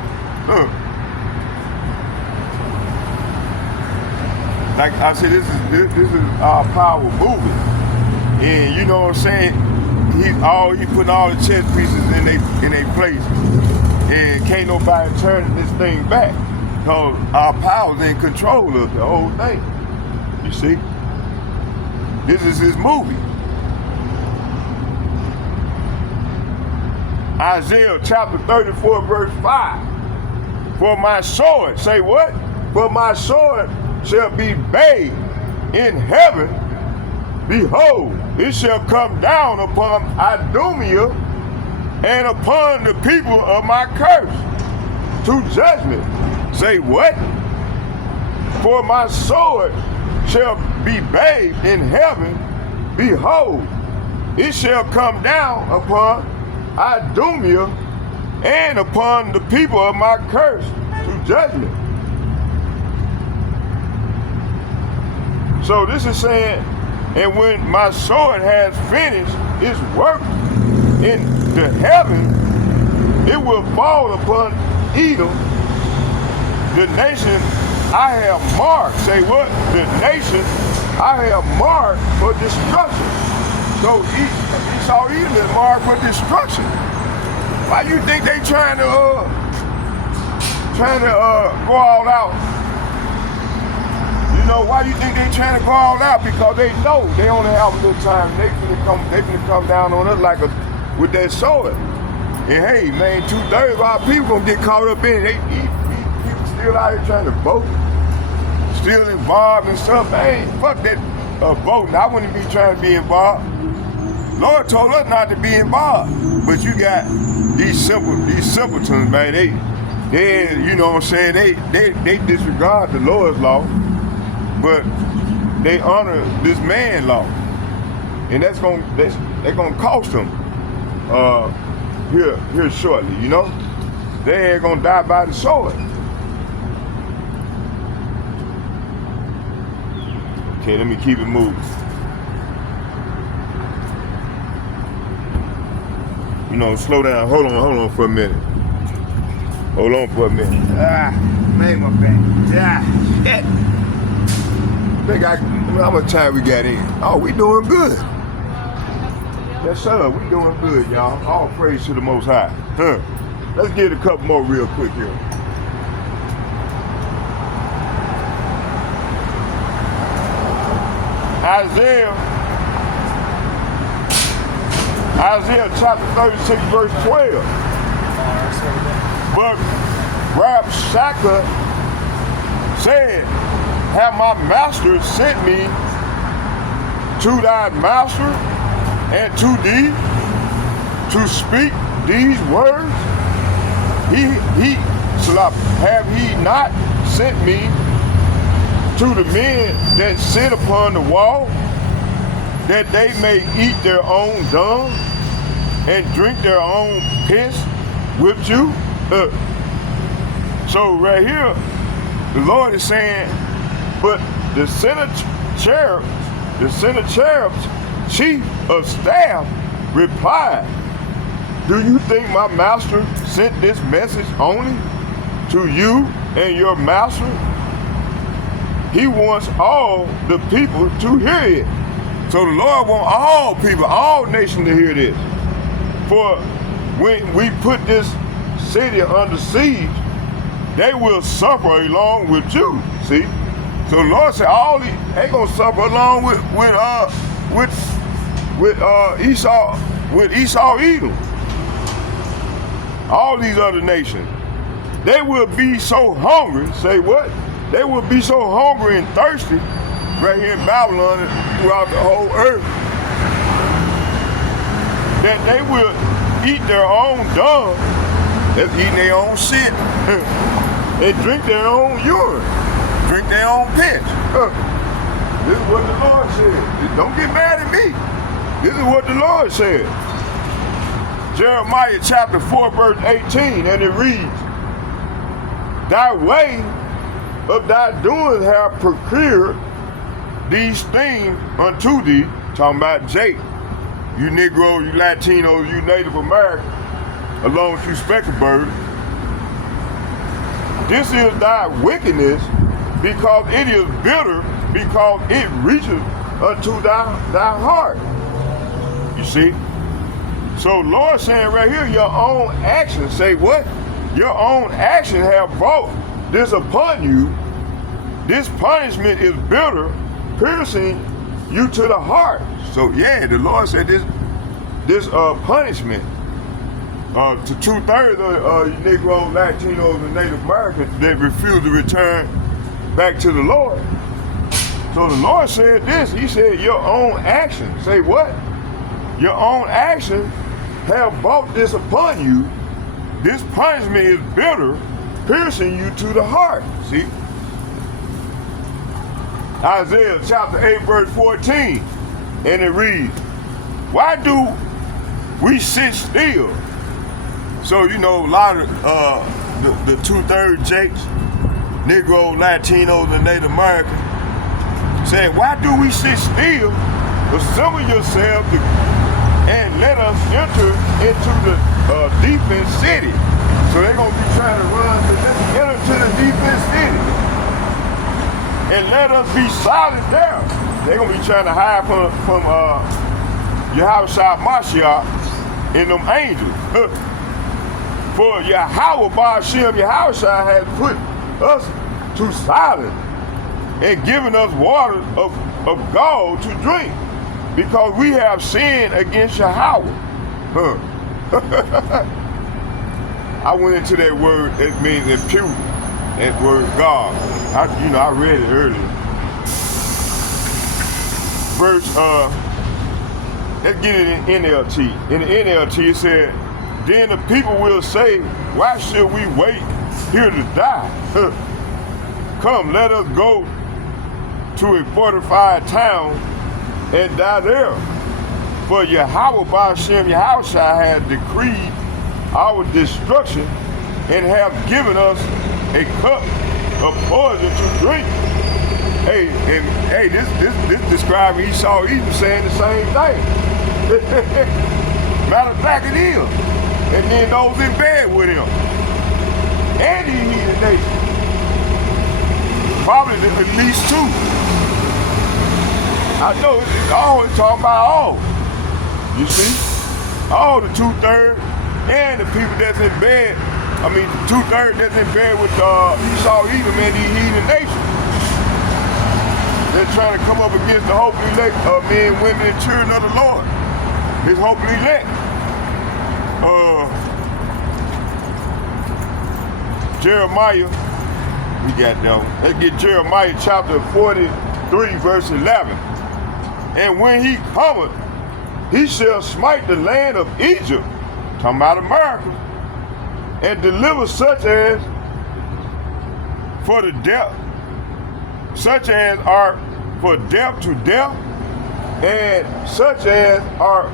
like I said, this is our power moving. And you know what I'm saying? He putting all the chess pieces in their place. And can't nobody turn this thing back. Because our power's in control of the whole thing. You see? This is his movie. Isaiah chapter 34, verse 5. For my sword, say what? For my sword shall be bathed in heaven. Behold, it shall come down upon Idumea and upon the people of my curse to judgment. Say what? For my sword shall be bathed in heaven. Behold, it shall come down upon Idumea and upon the people of my curse to judgment. So this is saying, and when my sword has finished its work in the heaven, it will fall upon Edom, the nation I have marked. Say what? The nation I have marked for destruction. So Esau Edom is marked for destruction. Why you think they trying to go all out? You know, why do you think they trying to go all out? Because they know they only have a little time. They finna come down on us with that sword. And hey, man, 2/3 of our people gonna get caught up in it. People still out here trying to vote, still involved and stuff. Man, fuck that voting. I wouldn't be trying to be involved. Lord told us not to be involved. But you got these simpletons, man. They you know what I'm saying, they disregard the Lord's law, but they honor this man's law. And they're gonna cost them here shortly, you know? They ain't gonna die by the sword. Okay, let me keep it moving. You know, slow down. Hold on for a minute. Hold on for a minute. Made my back. Shit. How much time we got in? Oh, we doing good. Yes, sir. We doing good, y'all. All praise to the Most High. Huh. Let's get a couple more real quick here. Isaiah chapter 36, verse 12. But Rabshakeh said, have my master sent me to thy master and to thee to speak these words? Have he not sent me to the men that sit upon the wall, that they may eat their own dung and drink their own piss with you? So right here, the Lord is saying, but the Sennacherib's chief of staff replied, do you think my master sent this message only to you and your master? He wants all the people to hear it. So the Lord wants all people, all nations to hear this. For when we put this city under siege, they will suffer along with you. See? So the Lord said all these they gonna suffer along with Esau Edom. All these other nations. They will be so hungry, say what? They will be so hungry and thirsty right here in Babylon and throughout the whole earth that they will eat their own dung, that's eating their own shit, and drink their own urine, drink their own piss. This is what the Lord said. Don't get mad at me. This is what the Lord said. Jeremiah chapter 4, verse 18, and it reads, thy way of thy doing have procured these things unto thee, talking about Jake, you Negroes, you Latinos, you Native Americans, along with you Specklebird. This is thy wickedness, because it is bitter because it reaches unto thy heart. You see? So Lord saying right here, your own actions, say what? Your own actions have brought this upon you. This punishment is bitter, piercing you to the heart. So yeah, the Lord said this punishment to 2/3 of Negroes, Latinos, and Native Americans that refuse to return back to the Lord. So the Lord said this, he said your own actions, say what? Your own actions have brought this upon you. This punishment is bitter, piercing you to the heart. See? Isaiah chapter 8 verse 14, and it reads, why do we sit still? So you know, a lot of the 2/3 Jakes, Negro, Latinos, and Native Americans saying, why do we sit still? Assemble yourselves and let us enter into the defense city. So they're gonna be trying to enter to the defense city. And let us be silent there. They're gonna be trying to hide from Yahushua Mashiach and them angels. For Yahweh Ba'ashem Yahushua has put us to silence and given us water of gall to drink, because we have sinned against Yahweh. I went into that word, it means impurity, that word God. I read it earlier. Verse, let's get it in NLT. In the NLT it said, then the people will say, why should we wait here to die? Come, let us go to a fortified town and die there. For Yahweh Ba'ashem Yahushua has decreed our destruction and have given us a cup of poison to drink. This describing Esau even saying the same thing. Matter of fact, it is. And then those in bed with him. And the heathen nation. Probably at least two. I know it's always talking about all. You see? All the 2/3 and the people that's in bed. I mean, 2/3 that's in bed with Esau, Edom, and the heathen nation. They're trying to come up against the hopefully elect men, women, and children of the Lord. His hopefully elect. Jeremiah, we got that one. Let's get Jeremiah chapter 43, verse 11. And when he cometh, he shall smite the land of Egypt, talking about America, and deliver such as for the death, such as are for death to death, and such as are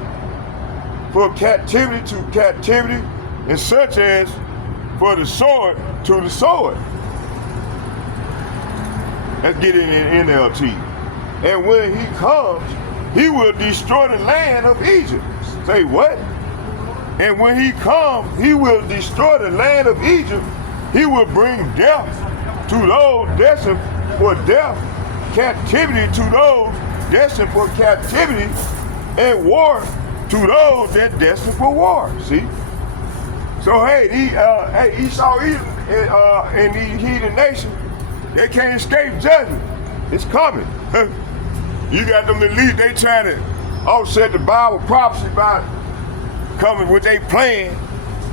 for captivity to captivity, and such as for the sword to the sword. Let's get it in NLT. And when he comes, he will destroy the land of Egypt. Say what? And when he comes, he will destroy the land of Egypt. He will bring death to those destined for death, captivity to those destined for captivity, and war to those that destined for war. See? So hey, Esau and the heathen nation, they can't escape judgment. It's coming. You got them elite, they trying to offset the Bible prophecy by coming with their plan.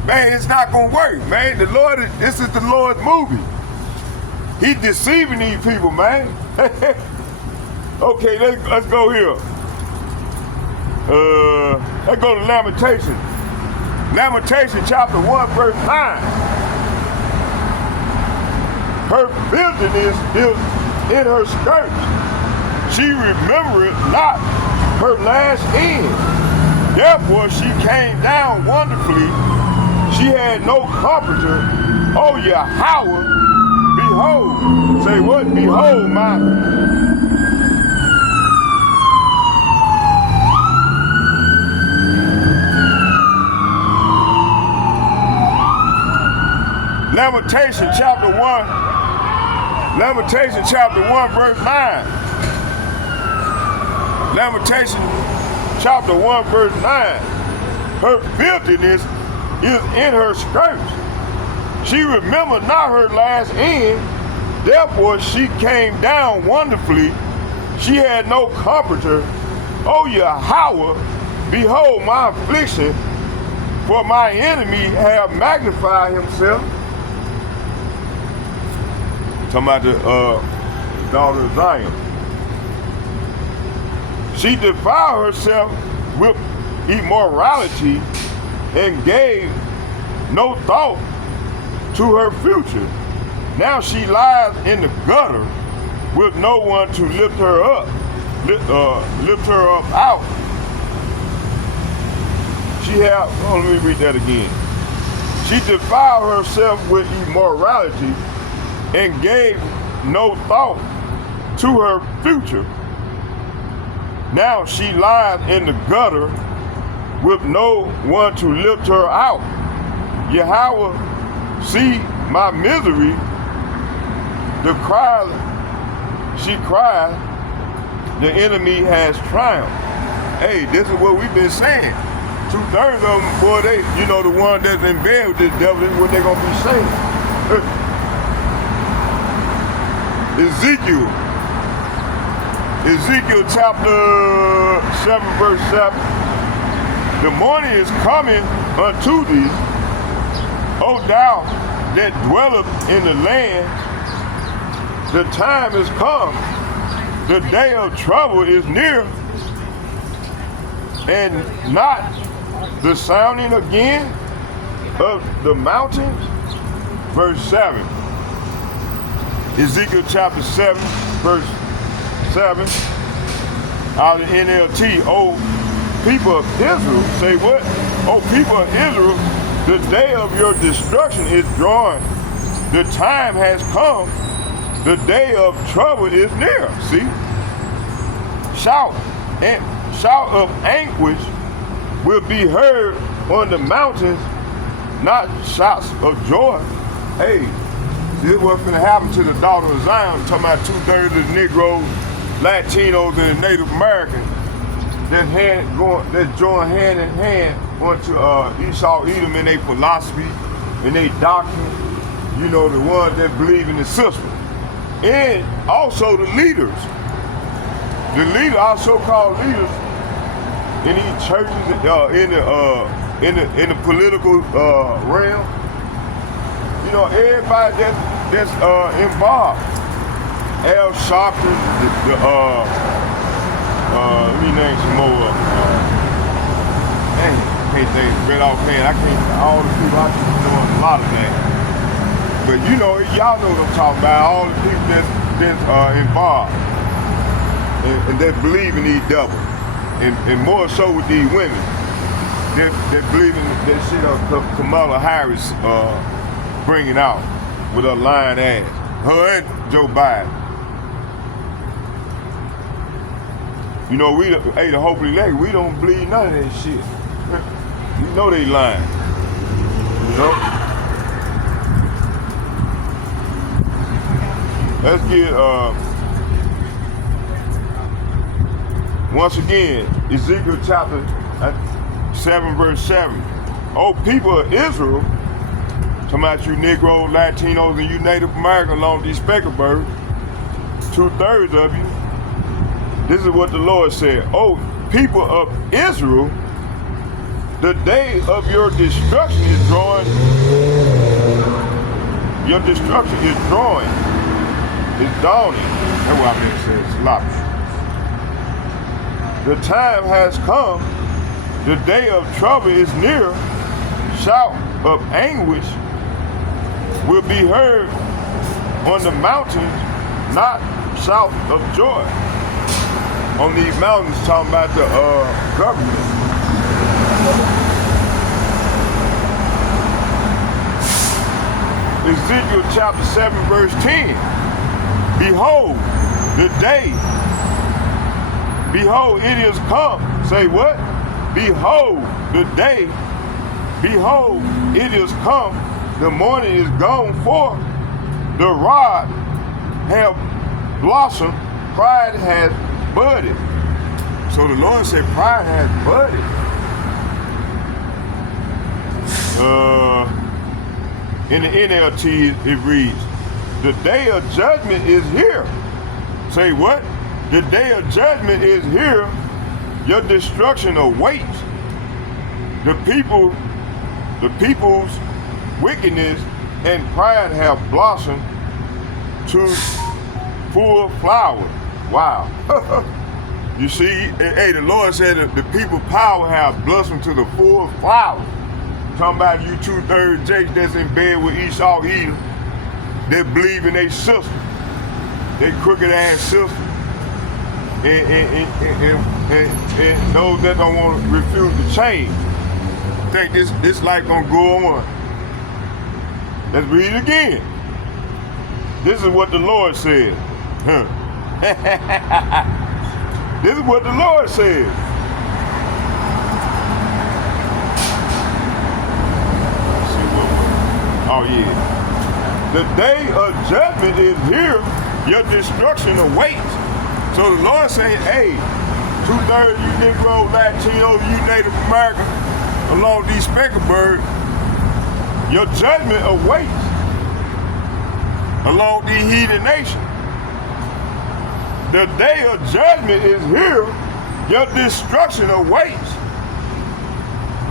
Man, it's not gonna work, man. This is the Lord's movie. He deceiving these people, man. Okay, let's go here. Let's go to Lamentation. Lamentation chapter 1, verse 9. Her filthiness is in her skirts. She remembered not her last end. Therefore she came down wonderfully. She had no comforter. Oh Yahweh, behold. Say what? Behold my Lamentation chapter 1, verse 9. Lamentation chapter 1 verse 9. Her filthiness is in her skirts. She remembered not her last end, therefore she came down wonderfully. She had no comforter. O Yahweh, behold my affliction, for my enemy have magnified himself. Talking about the daughter of Zion. She defiled herself with immorality and gave no thought to her future. Now she lies in the gutter with no one to lift her up, out. Let me read that again. She defiled herself with immorality and gave no thought to her future. Now she lies in the gutter with no one to lift her out. Yahweh, see my misery. She cried, the enemy has triumphed. Hey, this is what we've been saying. 2/3 of them, boy, the one that's in bed with this devil, this is what they're going to be saying. Ezekiel chapter 7 verse 7. The morning is coming unto thee, O thou that dwelleth in the land. The time is come. The day of trouble is near, and not the sounding again of the mountains. Verse 7. Ezekiel chapter 7, verse 7. Out of NLT. Oh, people of Israel, say what? Oh, people of Israel, the day of your destruction is drawing. The time has come. The day of trouble is near. See? Shout of anguish will be heard on the mountains, not shouts of joy. Hey, this is what's going to happen to the daughter of Zion. I'm talking about 2/3 of the Negroes, Latinos, and the Native Americans that join hand in hand onto Esau, Edom in their philosophy, in their doctrine. You know, the ones that believe in the system. And also the leaders. Our so-called leaders in these churches, in the political realm. You know, everybody that's involved. Al Sharpton, let me name some more. Dang, I can't think right offhand. I can't, all the people I keep doing a lot of things. But you know, y'all know what I'm talking about. All the people that's involved and that believe in these devils, and more so with these women that believe in that shit Kamala Harris bringing out with her lying ass. Her and Joe Biden. You know, the hopefully lady, we don't believe none of that shit. We know they lying. You know? Let's get once again, Ezekiel chapter 7 verse 7. Oh, people of Israel, talking about you Negroes, Latinos, and you Native Americans along with these speckled birds, 2/3 of you. This is what the Lord said. Oh, people of Israel, the day of your destruction is drawing. Your destruction is drawing. It's dawning. That's what I meant to say. It's sloppy. The time has come. The day of trouble is near. Shout of anguish will be heard on the mountains, not shout of joy. On these mountains, talking about the government. Ezekiel chapter 7 verse 10. Behold, the day. Behold, it is come. Say what? Behold, the day. Behold, it is come. The morning is gone forth. The rod have blossomed. Pride has budded. So the Lord said pride has budded. In the NLT it reads, the day of judgment is here. Say what? The day of judgment is here. Your destruction awaits. The people's wickedness and pride have blossomed to full flower. Wow. You see, hey, the Lord said that the people's power have blossomed to the full flower. Talking about you 2/3 Jakes that's in bed with Esau Edom. They believe in their sister. They crooked ass sister. And those that don't want to refuse to change. Think this life gonna go on. Let's read it again. This is what the Lord said. This is what the Lord said. Oh yeah. The day of judgment is here. Your destruction awaits. So the Lord saying, hey, 2/3 you Negro, Latino, you Native American, along these speckled birds, your judgment awaits. Along these heathen nations. The day of judgment is here. Your destruction awaits.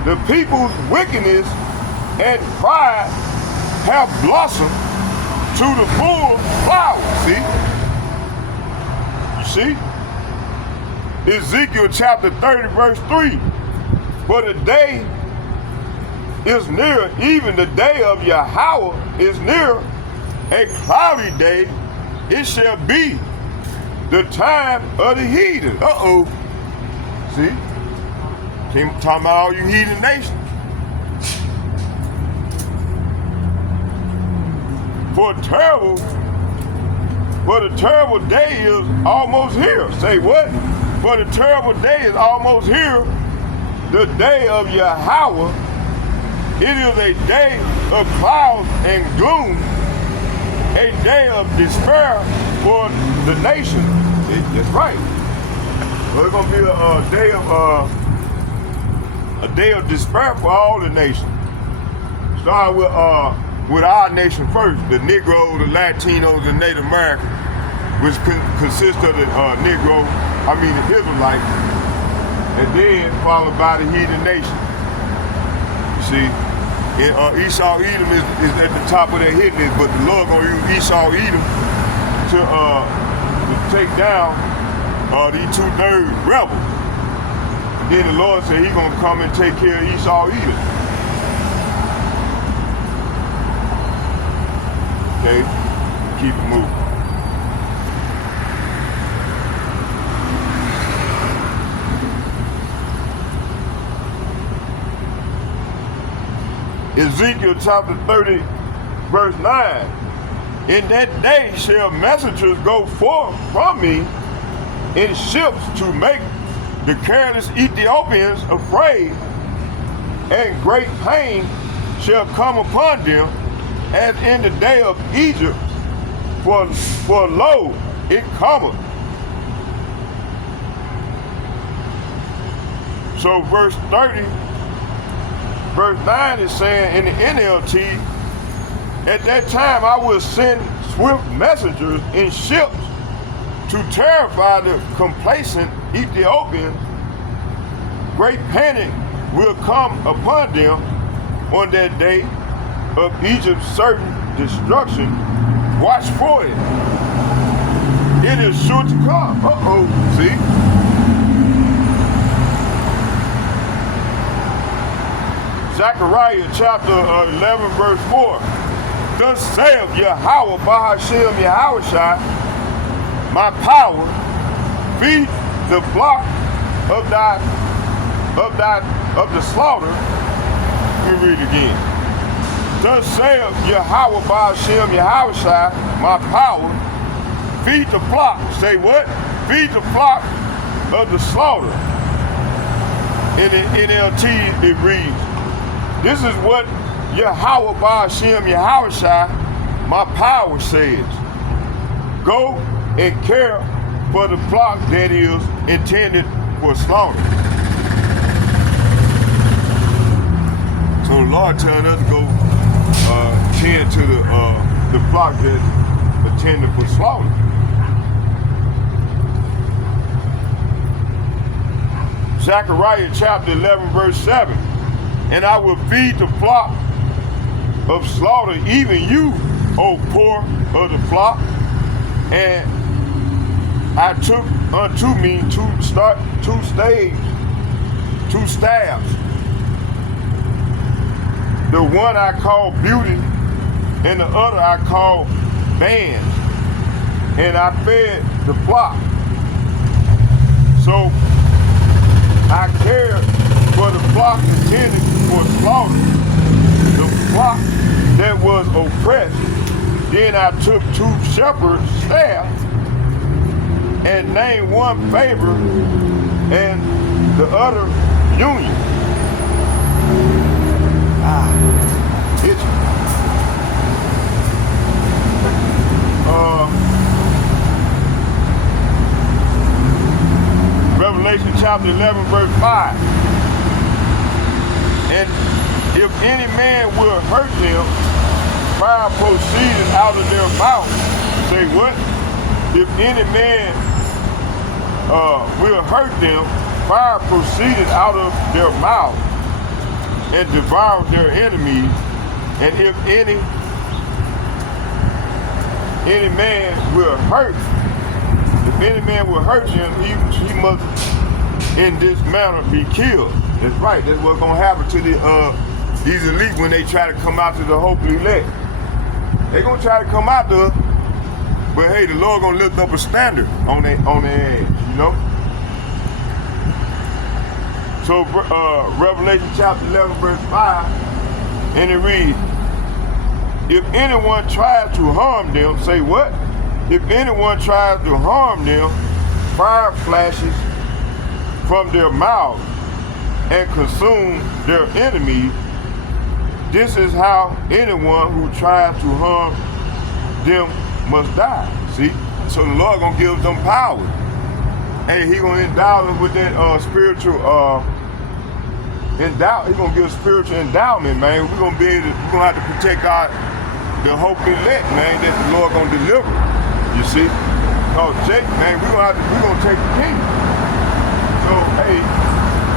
The people's wickedness and pride have blossomed to the full flower. See? Ezekiel chapter 30 verse 3. For the day is near, even the day of Yahweh is near, a cloudy day it shall be, the time of the heathen. Uh-oh. See? Talking about all you heathen nations. For the terrible day is almost here. Say what? For the terrible day is almost here. The day of Yahweh. It is a day of clouds and gloom. A day of despair for the nation. That's right. Well, it's gonna be a day of despair for all the nations. Start with our nation first, the Negroes, the Latinos, the Native Americans, which consists of the the Israelites, and then followed by the heathen nation. You see, and Esau Edom is at the top of their hit list, but the Lord gonna use Esau Edom to take down these 2/3 rebels. And then the Lord said He's gonna come and take care of Esau Edom. Okay, keep it moving. Ezekiel chapter 30, verse 9. In that day shall messengers go forth from me in ships to make the careless Ethiopians afraid, and great pain shall come upon them as in the day of Egypt, for lo, it cometh. So verse 30, verse 9 is saying in the NLT, at that time I will send swift messengers in ships to terrify the complacent Ethiopians. Great panic will come upon them on that day of Egypt's certain destruction. Watch for it. It is sure to come. Uh-oh, see? Zechariah chapter 11 verse 4. Thus saith Yahweh Bahashem Yahushua, my power, feed the flock of the slaughter. Let me read it again. Thus saith Yahweh Bahashem Yahushua, my power, feed the flock. Say what? Feed the flock of the slaughter. In the NLT it reads, this is what Yahweh Bahashem Yahushua, my power, says. Go and care for the flock that is intended for slaughter. So the Lord telling us to go tend to the flock that's intended for slaughter. Zechariah chapter 11 verse 7. And I will feed the flock of slaughter, even you, O poor of the flock. And I took unto me two staves. The one I call beauty, and the other I call bands. And I fed the flock. So I cared for the flock intended for slaughter, the flock that was oppressed. Then I took two shepherds' staffs and named one favor and the other union. Revelation chapter 11 verse 5. And if any man will hurt them, fire proceeded out of their mouth. Say what? If any man will hurt them, fire proceeded out of their mouth and devoured their enemies. And if any man will hurt, if any man will hurt him, he must in this manner be killed. That's right. That's what's gonna happen to these elite when they try to come out to the hopefully elect. They're gonna try to come out to us, but hey, the Lord gonna lift up a standard on their edge, you know. So Revelation chapter 11 verse 5, and it reads, if anyone tries to harm them, say what? If anyone tries to harm them, fire flashes from their mouth and consume their enemies. This is how anyone who tries to harm them must die. See? So the Lord gonna give them power. And he gonna endow them with that spiritual He gonna give spiritual endowment, man. We're gonna have to protect the hope elect, man, that the Lord gonna deliver. You see? Oh, Jake, man, we're gonna take the kingdom. So hey,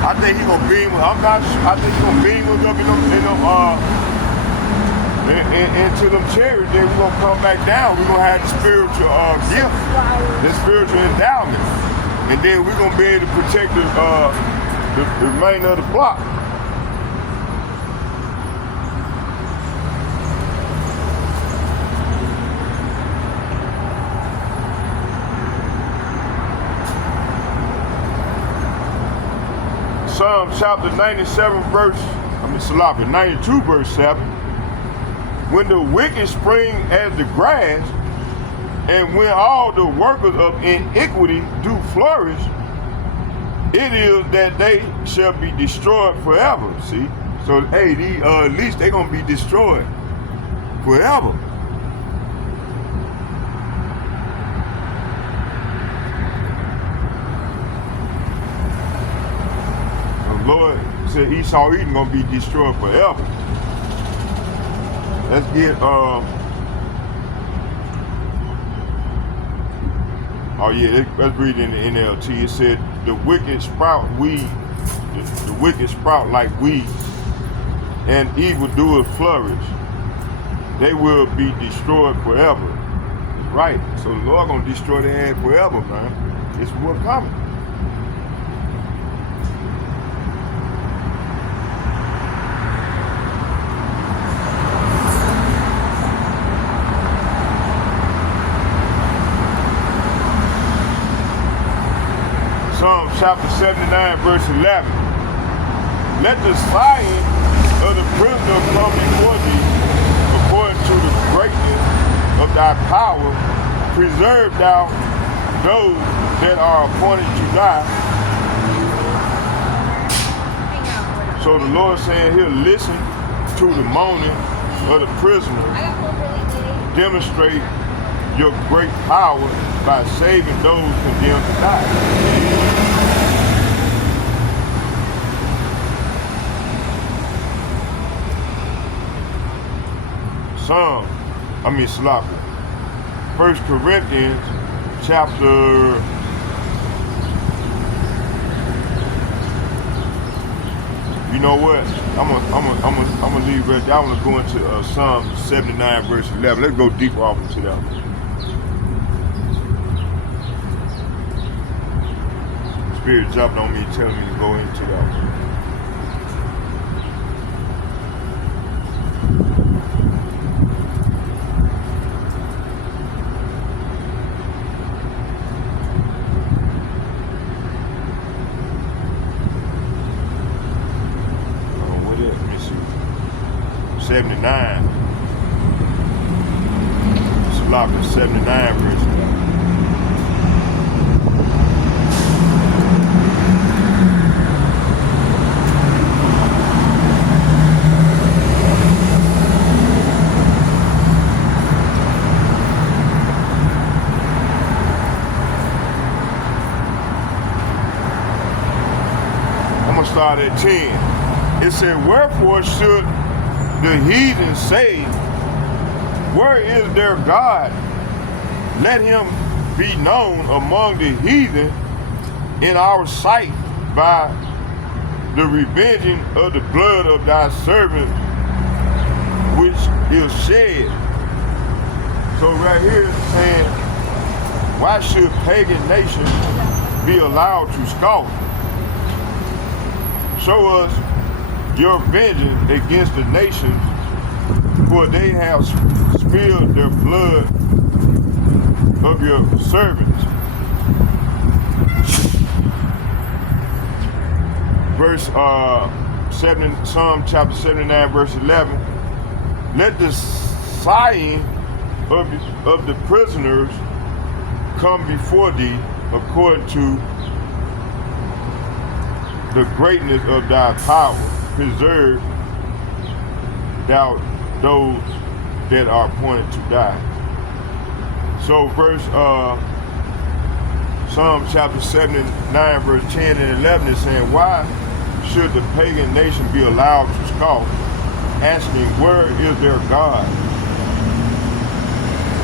I think he's gonna beam. I think he's gonna beam us up into them chariots. Then we're gonna come back down. We're gonna have the spiritual gift, the spiritual endowment, and then we're gonna be able to protect the remainder of the flock. Psalm chapter 97 92 verse 7. When the wicked spring as the grass, and when all the workers of iniquity do flourish, it is that they shall be destroyed forever. See? So hey, at least they're gonna be destroyed forever. Lord said Esau Edom gonna be destroyed forever. Let's get let's read in the NLT. It said the wicked sprout weed, the wicked sprout like weeds, and evildoers flourish. They will be destroyed forever. Right. So the Lord gonna destroy their head forever, man. It's what's coming. Psalm chapter 79 verse 11. Let the sighing of the prisoner come before thee, according to the greatness of thy power. Preserve thou those that are appointed to die. So the Lord saying here, listen to the moaning of the prisoner. Demonstrate your great power by saving those condemned to die. Sloppy. 1 Corinthians chapter I'm gonna leave right there. I want to go into Psalm 79 verse 11. Let's go deeper off into that. Spirit jumping on me, telling me to go into that. What is it? Let me see. 79. Sloppy 79 verse 11. Start at 10. It said, wherefore should the heathen say, where is their God? Let him be known among the heathen in our sight by the revenging of the blood of thy servant which is shed. So right here it's saying, why should pagan nations be allowed to scoff? Show us your vengeance against the nations, for they have spilled their blood of your servants. Verse 7, Psalm chapter 79, verse 11. Let the sighing of the prisoners come before thee according to the greatness of thy power. Preserve thou those that are appointed to die. So verse Psalm chapter 79 verse 10 and 11 is saying, why should the pagan nation be allowed to scoff, asking, where is their God?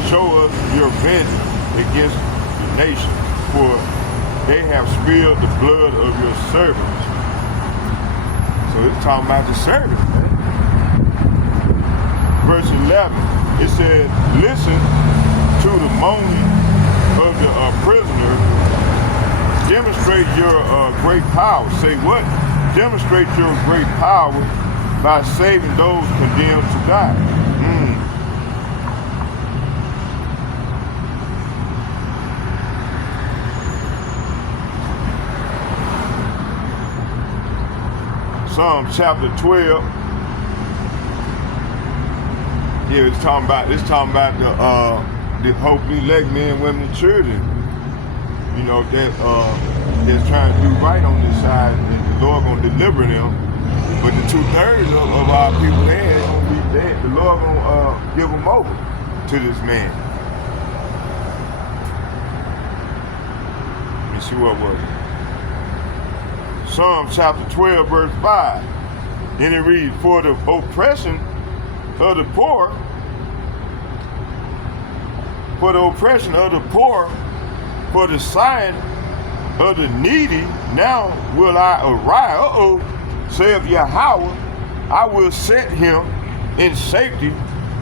Show us your vengeance against the nation, for they have spilled the blood of your servants. So it's talking about the servants, man. Verse 11, it says, listen to the moaning of the prisoner. Demonstrate your great power. Say what? Demonstrate your great power by saving those condemned to die. Psalm chapter 12. Yeah, it's talking about the hopefully elect men, women, and children. You know, that's trying to do right on this side, and the Lord gonna deliver them. But the 2/3 of our people there is gonna be dead. The Lord gonna give them over to this man. Let me see what was it. Psalm chapter 12, verse 5. Then it reads, for the oppression of the poor, for the sighing of the needy, now will I arise. Saith Yahweh, I will set him in safety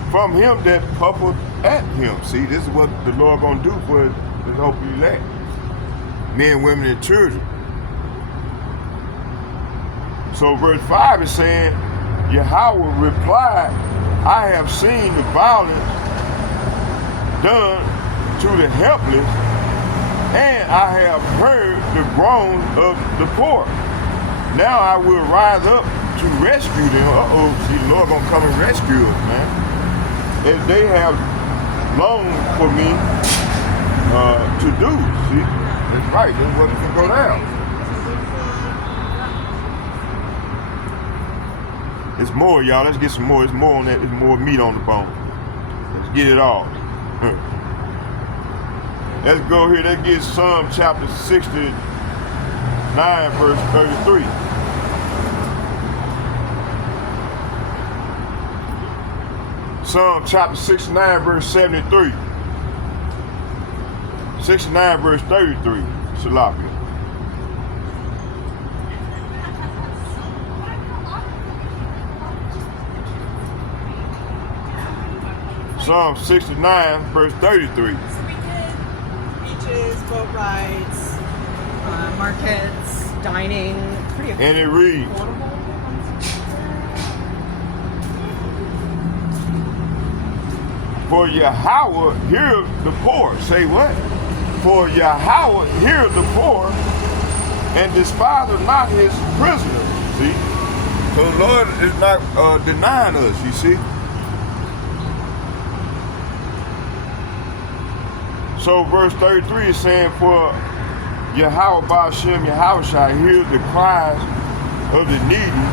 from him that puffeth at him. See, this is what the Lord gonna do for his hopefully elect. Men, women, and children. So verse 5 is saying, Yahweh replied, I have seen the violence done to the helpless, and I have heard the groan of the poor. Now I will rise up to rescue them. See, the Lord gonna come and rescue us, man. As they have longed for me to do. See, that's right, that's what can go down. It's more, y'all. Let's get some more. It's more on that. There's more meat on the bone. Let's get it all. Let's go here. Let's get Psalm chapter 69, verse 33. Psalm chapter 69, verse 73. 69, verse 33. Salakia. Psalm 69, verse 33. So we did beaches, boat rides, markets, dining. Pretty And it reads, for Yahweh hear the poor. Say what? For Yahweh hear the poor and despiseth not his prisoners. See? So the Lord is not denying us, you see? So verse 33 is saying, for Yahweh Ba'ashem Yahweh shall hear the cries of the needy.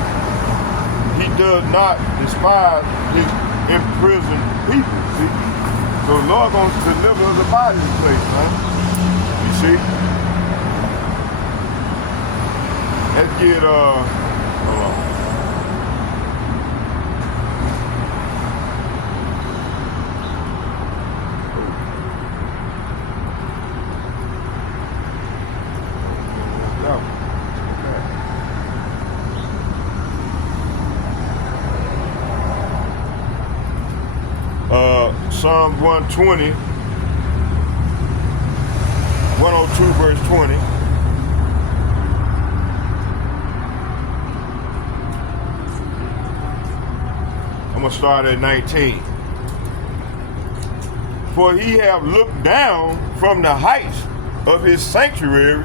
He does not despise his imprisoned people. See? So the Lord going to deliver us out of this place, man. You see? Let's get, hold on. Psalm 120, 102 verse 20. I'm gonna start at 19. For he have looked down from the heights of his sanctuary,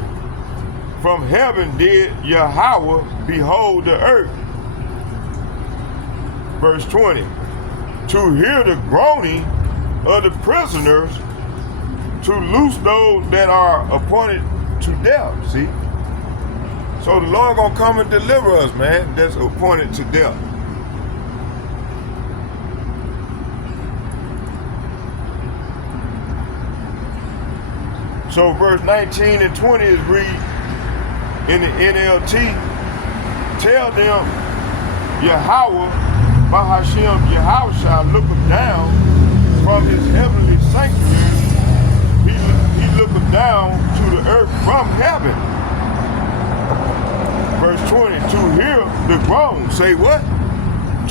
from heaven did Yahweh behold the earth. Verse 20. To hear the groaning of the prisoners, to loose those that are appointed to death. See? So the Lord gonna come and deliver us, man, that's appointed to death. So verse 19 and 20 is read in the NLT. Tell them Yahweh Bahashem Yahweh shall look down from his heavenly sanctuary. He looketh down to the earth from heaven. Verse 20, to hear the groans. Say what?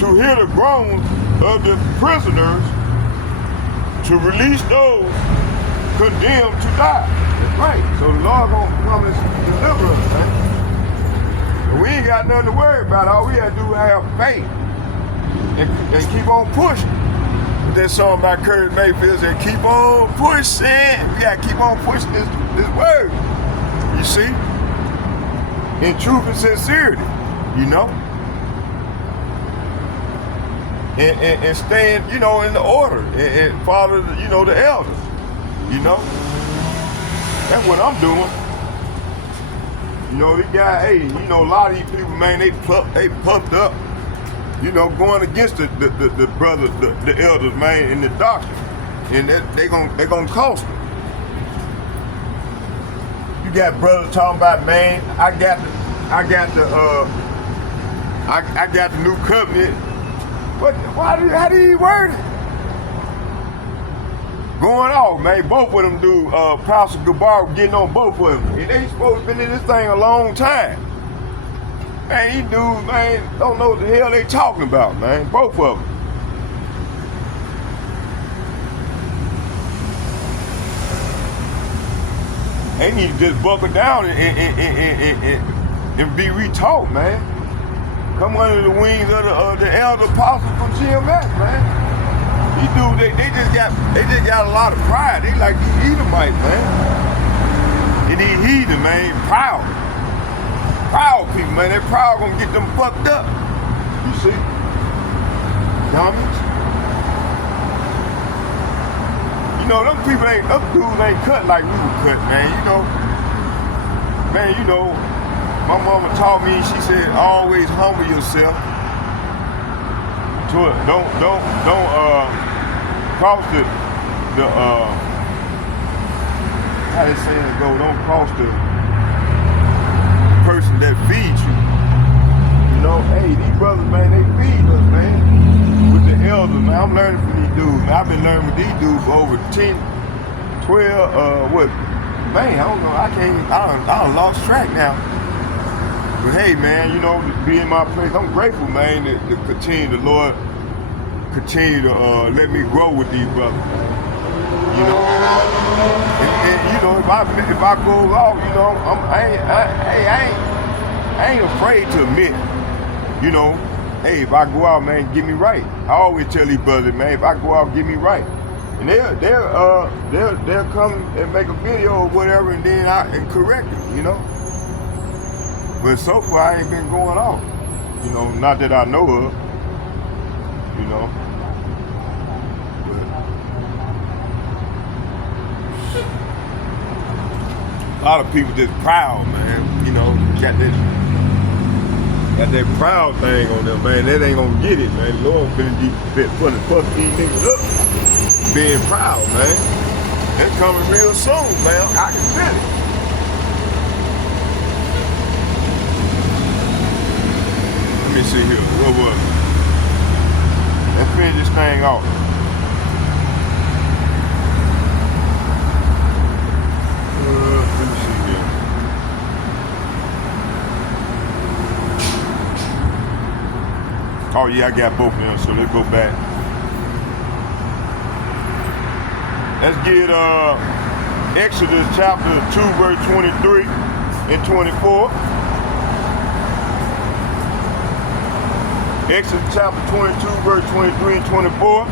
To hear the groans of the prisoners, to release those condemned to die. That's right. So the Lord gonna come and deliver us, man. And we ain't got nothing to worry about. All we have to do is have faith. And keep on pushing. That song by Kurt Mayfield said, keep on pushing. We gotta keep on pushing this word. You see? In truth and sincerity, you know? And staying, you know, in the order and follow, you know, the elders. You know? That's what I'm doing. You know, these guys, hey, you know, a lot of these people, man, they pumped up. You know, going against the brothers, the elders, man, and the doctrine, and they gonna cost them. You got brothers talking about, man, I got the new covenant. What? How do you word it? Going off, man. Both of them do. Pastor Gabar getting on both of them, and they supposed to been in this thing a long time. Man, these dudes, man, don't know what the hell they talking about, man. Both of them. They need to just buckle down and be retaught, man. Come under the wings of the elder apostles from GMS, man. These dudes, they just got a lot of pride. They like these Edomites, man. And these heathen, man, proud. Proud people, man. They're proud gonna get them fucked up. You see? Dummies. You know, them dudes ain't cut like we were cut, man. You know? Man, you know, my mama taught me, she said, always humble yourself. Don't cross the how they saying it go, don't cross the person that feeds you. You know, hey, these brothers, man, they feed us, man, with the elders, man. I'm learning from these dudes, man. I've been learning with these dudes for over 10, 12, man, I don't know, I done lost track now. But hey, man, you know, to be in my place, I'm grateful, man, to continue, the Lord continue to let me grow with these brothers. You know, and you know, if I go off, you know, I ain't afraid to admit, you know, hey, if I go out, man, get me right. I always tell these brothers, man, if I go out, get me right. And they'll come and make a video or whatever, and then I correct it, you know. But so far, I ain't been going off, you know, not that I know of, you know. A lot of people just proud, man. You know, got that proud thing on them, man. That ain't gonna get it, man. The Lord been putting these niggas up, being proud, man. It's coming real soon, man. I can feel it. Let me see here. What was it? Let's finish this thing off. Let me see here. Oh yeah, I got both of them, so let's go back. Let's get Exodus chapter 2, verse 23 and 24. Exodus chapter 22, verse 23 and 24.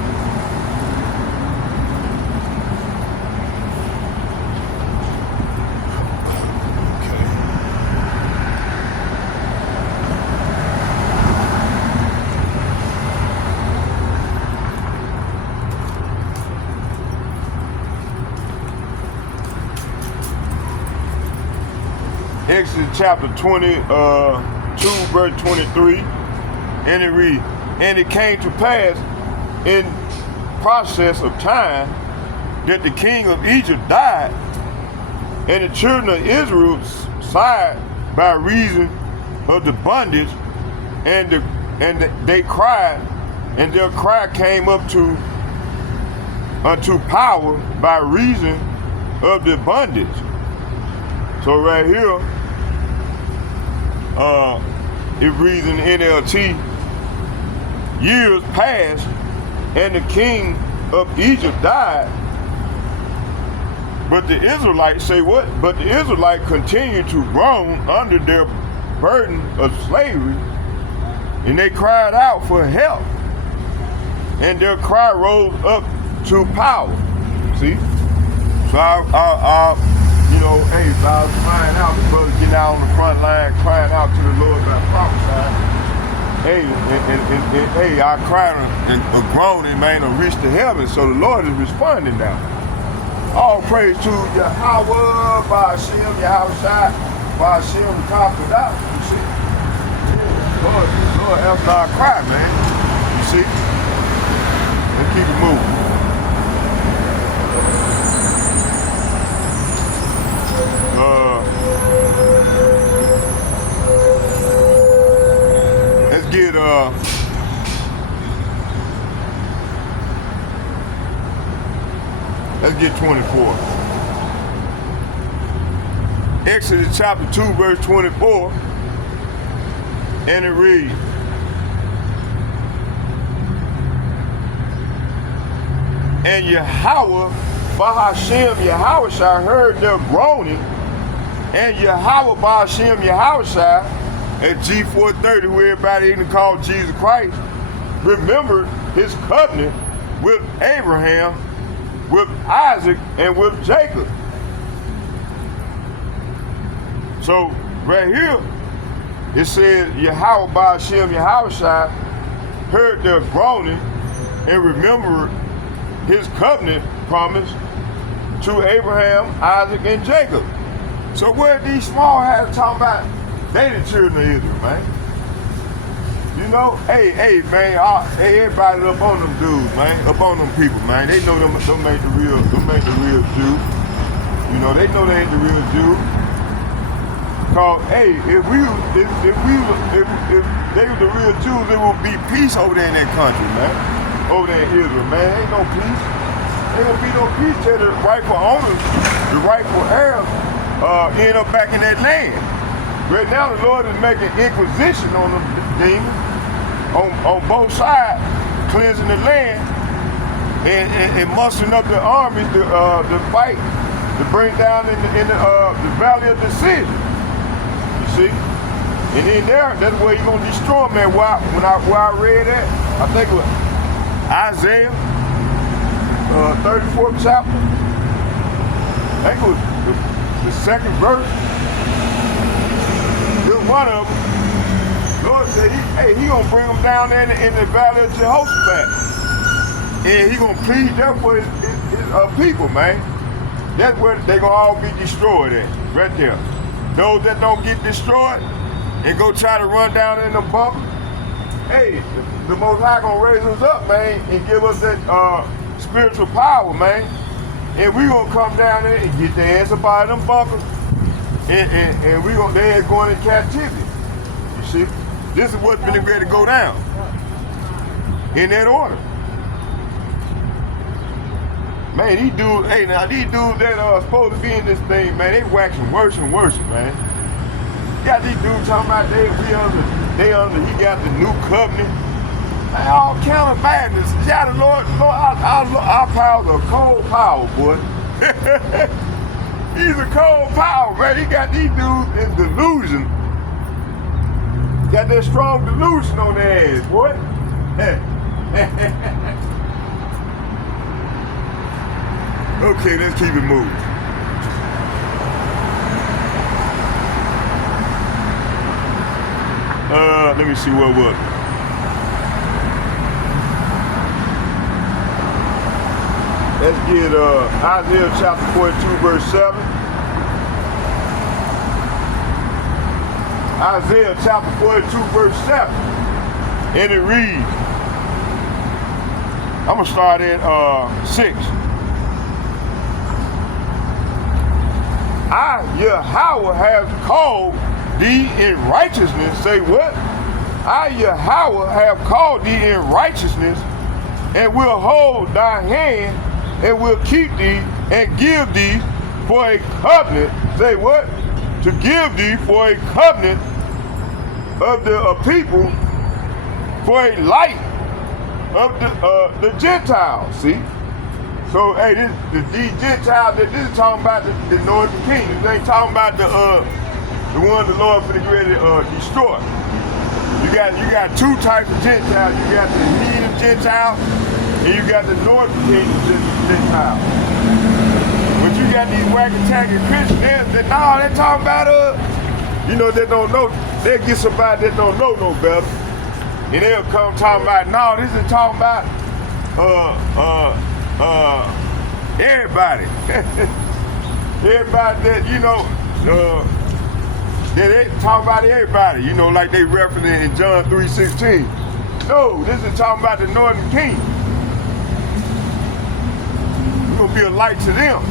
Exodus chapter 22, verse 23, and it reads, and it came to pass in process of time that the king of Egypt died, and the children of Israel sighed by reason of the bondage, and they cried, and their cry came up unto power by reason of the bondage. So right here, it reads in NLT, years passed and the king of Egypt died, but the Israelites say what? But the Israelites continued to groan under their burden of slavery, and they cried out for help, and their cry rose up to power. See? So I you know, hey, I was crying out, the brothers getting out on the front line, crying out to the Lord by prophesying. Hey, and hey, I cried and groaning, man, and reached to heaven, so the Lord is responding now. All praise to Yahweh, by Hashem, Yahushua, by Hashem, the Confidant, you see. Lord answered our cry, man, you see. Let's keep it moving. Let's get 24. Exodus chapter 2, verse 24, and it reads, and Yahweh, by Hashem, Yahushua heard their groaning, and Yahweh, by Hashem, Yahushua, at G430, where everybody even called Jesus Christ, remembered his covenant with Abraham, with Isaac, and with Jacob. So right here, it says Yahweh by Hashem Yahushua heard their groaning and remembered his covenant promise to Abraham, Isaac, and Jacob. So where these small hats talking about, they the children of Israel, man. You know, hey, man, everybody up on them dudes, man, up on them people, man. They know them ain't the real Jew. You know, they know they ain't the real Jew. Cause, hey, if they were the real Jews, there would be peace over there in that country, man. over there in Israel, man. Ain't no peace. Ain't gonna be no peace till the rightful owners, the rightful heirs, end up back in that land. Right now, the Lord is making inquisition on the demons on both sides, cleansing the land and mustering up the armies to fight, to bring down in the valley of decision. You see? And in there, that's where you're gonna destroy them. Man, where I read that, I think it was Isaiah 34th chapter. I think it was the second verse. Just one of them. Lord said, he gonna bring them down there in the valley of Jehoshaphat. And he gonna plead there for his people, man. That's where they gonna all be destroyed at, right there. Those that don't get destroyed and go try to run down in the bunker, hey, the Most High gonna raise us up, man, and give us that spiritual power, man. And we gonna come down there and get their ass up out of them bunkers, and we gonna they're going in captivity. You see, this is what's been ready to go down in that order. Man, these dudes that supposed to be in this thing, man, they waxing worse and worse, man. You got these dudes talking about he got the new covenant. Man, all kind of badness. Yeah, the Lord, our power's a cold power, boy. He's a cold power, man. He got these dudes in delusion. Got that strong delusion on their ass, boy. Okay, let's keep it moving. Let me see what was. Let's get Isaiah chapter 42, verse 7. Isaiah chapter 42, verse 7. And it reads, I'm going to start at 6. I, Yahweh, have called thee in righteousness. Say what? I, Yahweh, have called thee in righteousness, and will hold thy hand, and will keep thee, and give thee for a covenant. Say what? To give thee for a covenant of the people, for a light of the Gentiles. See? So, hey, these Gentiles, this is talking about the northern kingdom. They ain't talking about the one the Lord finna get ready to destroy. You got two types of Gentiles. You got the heathen Gentiles, and you got the northern kingdom Gentiles. But you got these wagon-tagging Christians that they're talking about they don't know. They'll get somebody that don't know no better, and they'll come talking about, no, this is talking about everybody. Everybody that, they talk about everybody, like they referencing in John 3:16. No, this is talking about the northern kingdom. We're going to be a light to them.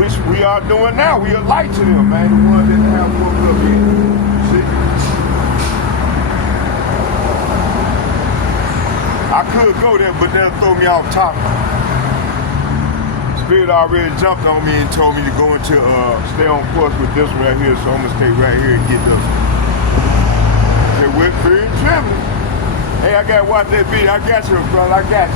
Which we are doing now. We are light to them, man. The ones that have woke up here. See? I could go there, but they'll throw me off topic. Spirit already jumped on me and told me to go into stay on course with this one right here, so I'm gonna stay right here and get this. Okay, with fear and trembling. Hey, I gotta watch that video. I got you, brother. I got you.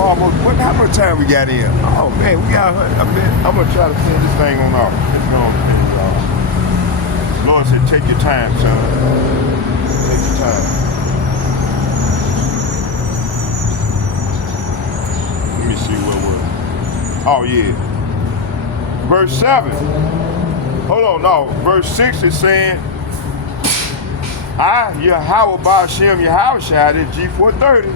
Almost. How much time we got in? Oh man, we got a minute. I'm gonna try to finish this thing on off. It's going to finish off. Lord said, take your time, son. Take your time. Let me see what was. Oh yeah. Verse 7. Hold on, no. Verse 6 is saying, I, Yahweh Ba'ashem Yahushua, at G430,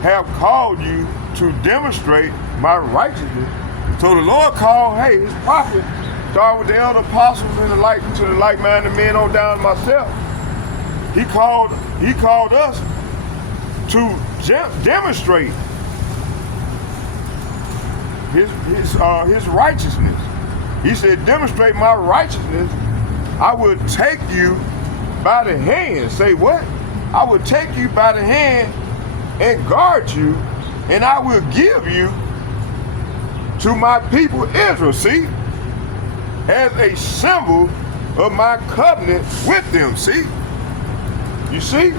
have called you to demonstrate my righteousness. So the Lord called, his prophet, started with the elder apostles and to the like-minded men on down to myself. He called us to demonstrate his righteousness. He said, demonstrate my righteousness. I will take you by the hand. Say what? I will take you by the hand and guard you, and I will give you to my people Israel. See? As a symbol of my covenant with them. See? You see?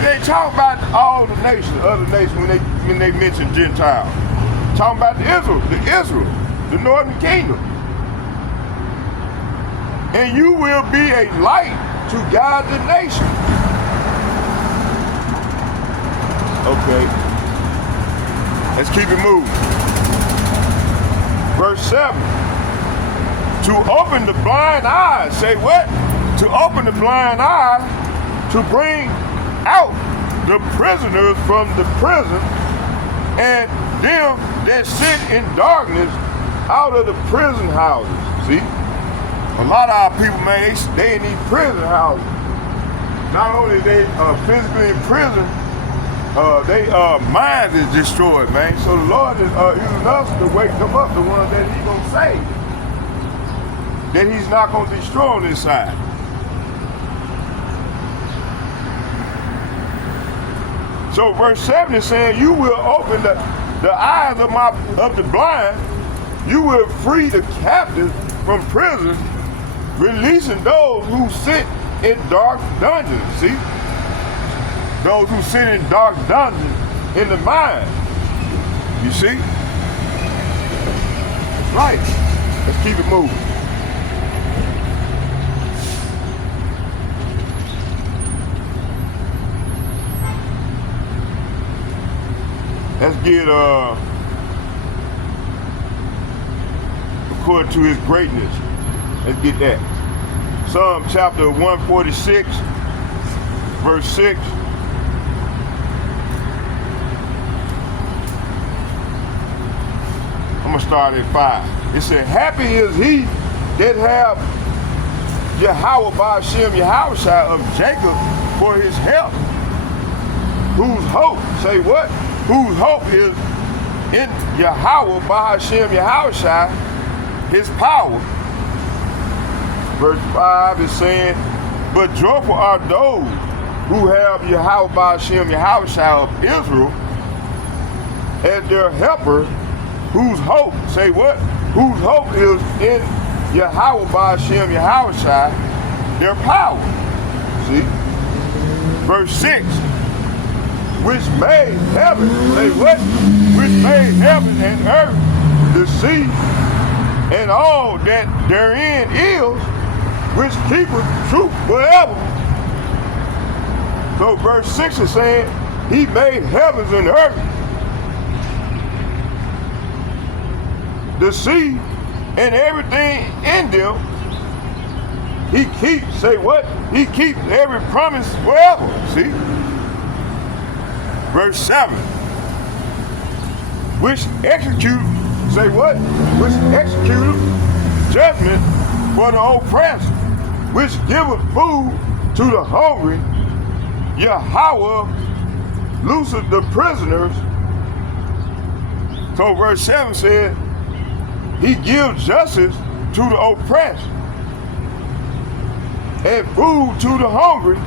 They ain't talking about all the nations, other nations when they mention Gentiles. Talking about Israel, the northern kingdom. And you will be a light to guide the nation. Okay. Let's keep it moving. Verse 7. To open the blind eyes. Say what? To open the blind eyes, to bring out the prisoners from the prison, and them that sit in darkness out of the prison houses. See? A lot of our people, man, they in these prison houses. Not only they physically in prison, they minds is destroyed, man. So the Lord is using us to wake them up, the ones that He's gonna save, that He's not gonna destroy on this side. So verse 7 is saying, you will open the eyes of the blind, you will free the captives from prison, releasing those who sit in dark dungeons. See? Those who sit in dark dungeons in the mind. You see? That's right. Let's keep it moving. Let's get according to His greatness. Let's get that. Psalm chapter 146, verse 6. I'm gonna start at 5. It said, happy is he that have Yahweh Ba'ashem Yahushua of Jacob for his help, whose hope, say what? Whose hope is in Yahweh Ba'ashem Yahushua, his power. Verse 5 is saying, but joyful are those who have Yahweh Ba'ashem Yahushua of Israel as their helper, whose hope, say what? Whose hope is in Yahweh Ba'ashem Yahushua, their power. See? Verse 6, which made heaven, say what? Which made heaven and earth, the sea, and all that therein is, which keepeth truth forever. So verse 6 is saying, He made heavens and earth, the sea, and everything in them. He keeps, say what? He keeps every promise forever. See? Verse 7, which execute, say what? Which execute judgment for the oppressed, which giveth food to the hungry. Yahweh looseth the prisoners. So verse 7 said, He gives justice to the oppressed and food to the hungry.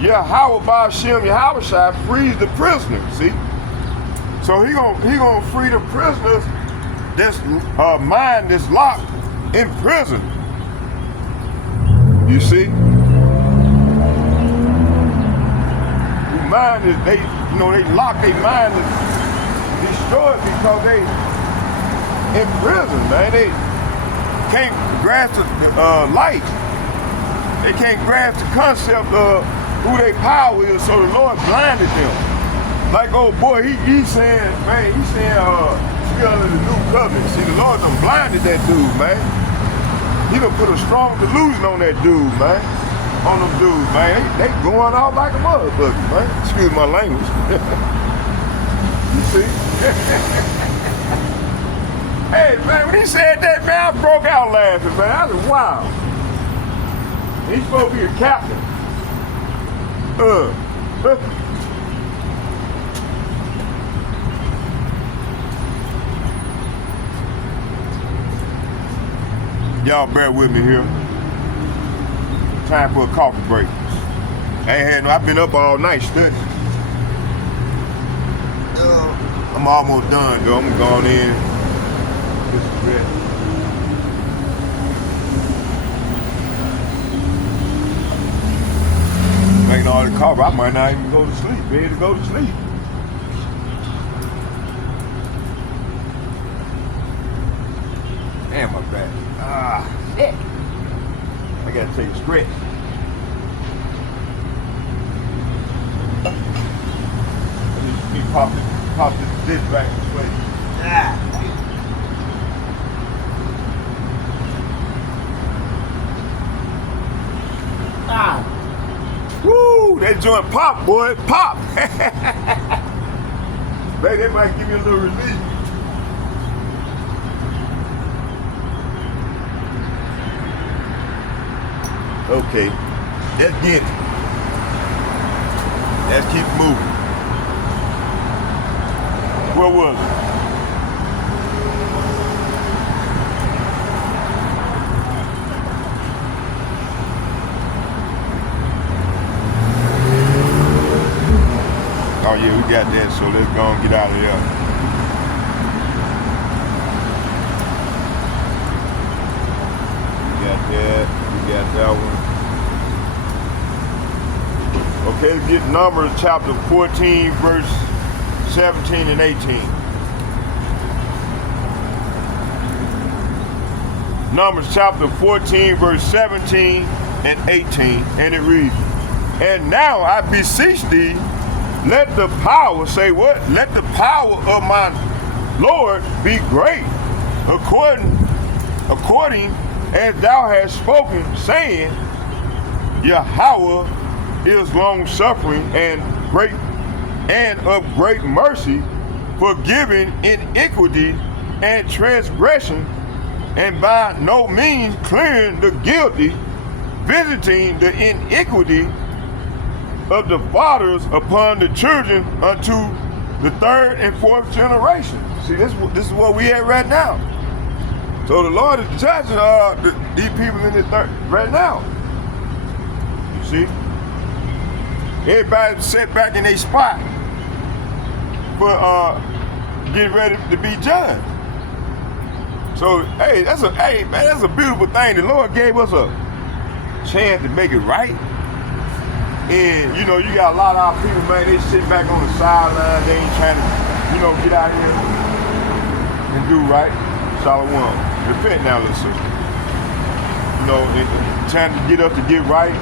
Yahweh Ba'ashem Yahushua frees the prisoners. See? So he gonna free the prisoners that's mind that's locked in prison. You see? The mind is they lock their mind is destroyed because they in prison, man. They can't grasp the light. They can't grasp the concept of who their power is, so the Lord blinded them. Like old boy, he's saying, man, we under the new covenant. See, the Lord done blinded that dude, man. He done put a strong delusion on that dude, man. On them dudes, man. They going out like a motherfucker, man. Excuse my language. You see? Hey, man, when he said that, man, I broke out laughing, man. I was wow. He's supposed to be a captain. Y'all bear with me here. time for a coffee break. I've been up all night studying. I'm almost done, though. I'm gonna go on in. Get some rest. Making all the coffee, I might not even go to sleep. Ready to go to sleep. Damn, my back. Shit. I gotta take a stretch. Let me pop this back this way. Woo! That joint pop, boy. Pop! Baby, that might give you a little relief. Okay, let's get it. Let's keep moving. Where was it? Oh yeah, we got that, so let's go and get out of here. We got that. Got that one. Okay, let's get Numbers chapter 14, verse 17 and 18. Numbers chapter 14, verse 17 and 18, and it reads, "And now I beseech thee, let the power," say what? "Let the power of my Lord be great, according as thou hast spoken, saying, Yahweh is long suffering and great and of great mercy, forgiving iniquity and transgression, and by no means clearing the guilty, visiting the iniquity of the fathers upon the children unto the third and fourth generation." See, this is what we at right now. So the Lord is judging these people in the third right now. You see? Everybody set back in their spot for getting ready to be judged. So hey, that's a beautiful thing. The Lord gave us a chance to make it right. And you know, you got a lot of our people, man, they sit back on the sideline, they ain't trying to, get out here and do right. Shalom. Repent now, little sister. Trying to get us to get right,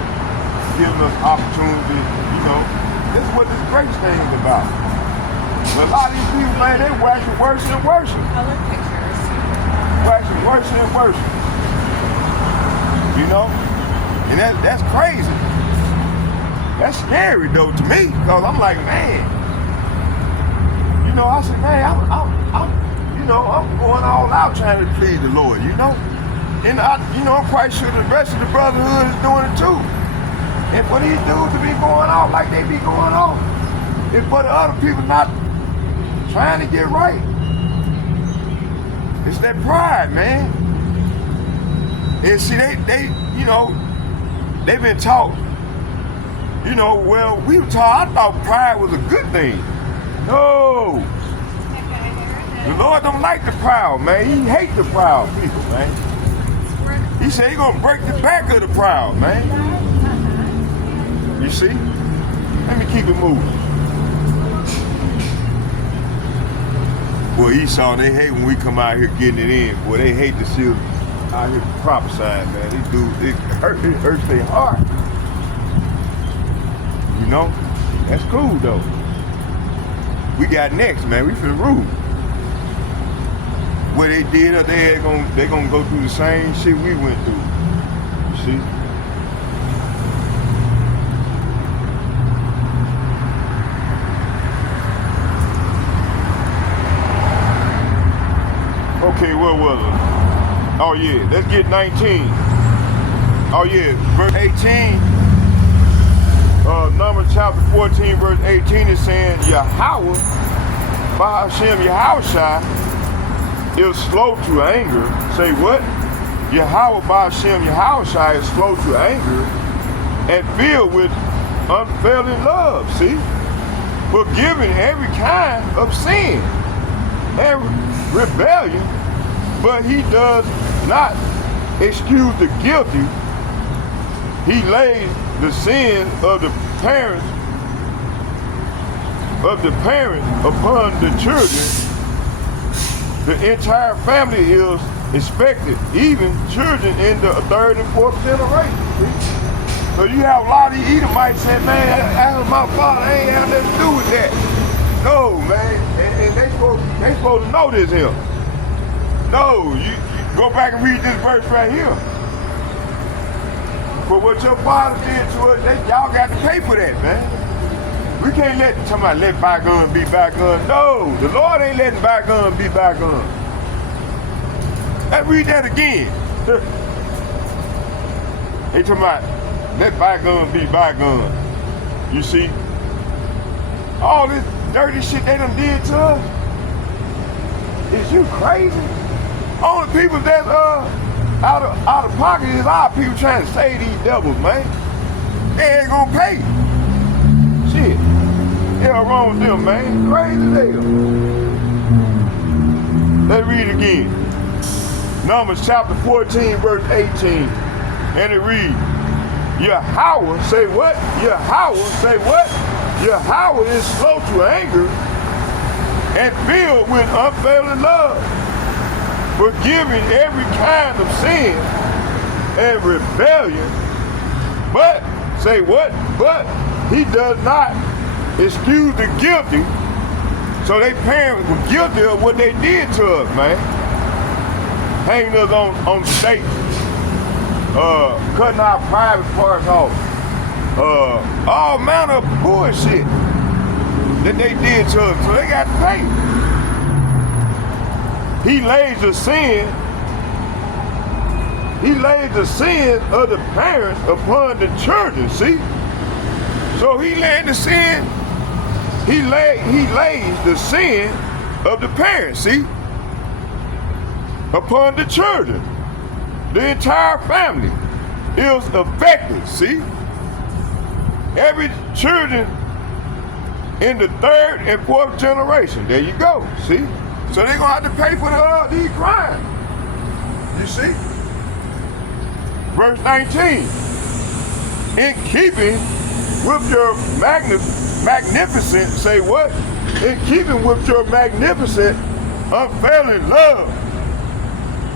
giving us opportunity, this is what this grace thing is about. But a lot of these people, man, they waxing worse and worse. Color pictures. Waxing worse and worse. And that's crazy. That's scary though to me, because I'm like, man, I said, man, I'm going all out trying to please the Lord, And I'm quite sure the rest of the brotherhood is doing it too. And for these dudes to be going off like they be going off, and for the other people not trying to get right, it's that pride, man. And see, they've been taught, well, we were taught, I thought pride was a good thing. No. The Lord don't like the proud, man. He hates the proud people, man. He said he's gonna break the back of the proud, man. You see? Let me keep it moving. Boy, Esau, they hate when we come out here getting it in. Boy, they hate to see us out here prophesying, man. These dudes, it hurts their heart. That's cool though. We got next, man. We finna rule. What they did up there, they gonna go through the same shit we went through. You see? Okay, what was it? Oh yeah, let's get 19. Oh yeah, verse 18. Numbers chapter 14, verse 18 is saying, Yahweh, by Hashem Yahushai, is slow to anger. Say what? Yahweh by Hashem Yahushai is slow to anger and filled with unfailing love, see? Forgiving every kind of sin and rebellion, but he does not excuse the guilty. He lays the sin of the parents upon the children. The entire family is expected, even children in the third and fourth generation. See? So you have a lot of Edomites saying, man, that was my father, I ain't have nothing to do with that. No, man, and they supposed to know this here. No, you go back and read this verse right here. For what your father did to us, y'all got to pay for that, man. We can't let somebody let bygones be bygones. No, the Lord ain't letting bygones be bygones. Let's read that again. They talking about let bygones be bygones. You see, all this dirty shit they done did to us. Is you crazy? Only people that's out of pocket is our people trying to save these devils, man. They ain't gonna pay. Shit. Hell wrong with them, man. Crazy as hell. Let's read it again. Numbers chapter 14, verse 18. And it reads, Yahweh say what? Yahweh say what? Yahweh is slow to anger and filled with unfailing love, forgiving every kind of sin and rebellion. But, say what? But he does not excuse the guilty. So they parents were guilty of what they did to us, man. Hanging us on the stake. Cutting our private parts off. All manner of bullshit that they did to us. So they got to pay. He lays the sin of the parents upon the children, see? So he laid the sin, he lays the sin of the parents, see? Upon the children. The entire family is affected, see? Every children in the third and fourth generation. There you go, see? So they're gonna have to pay for these crimes. You see? Verse 19. In keeping with your magnificent, say what? In keeping with your magnificent, unfailing love,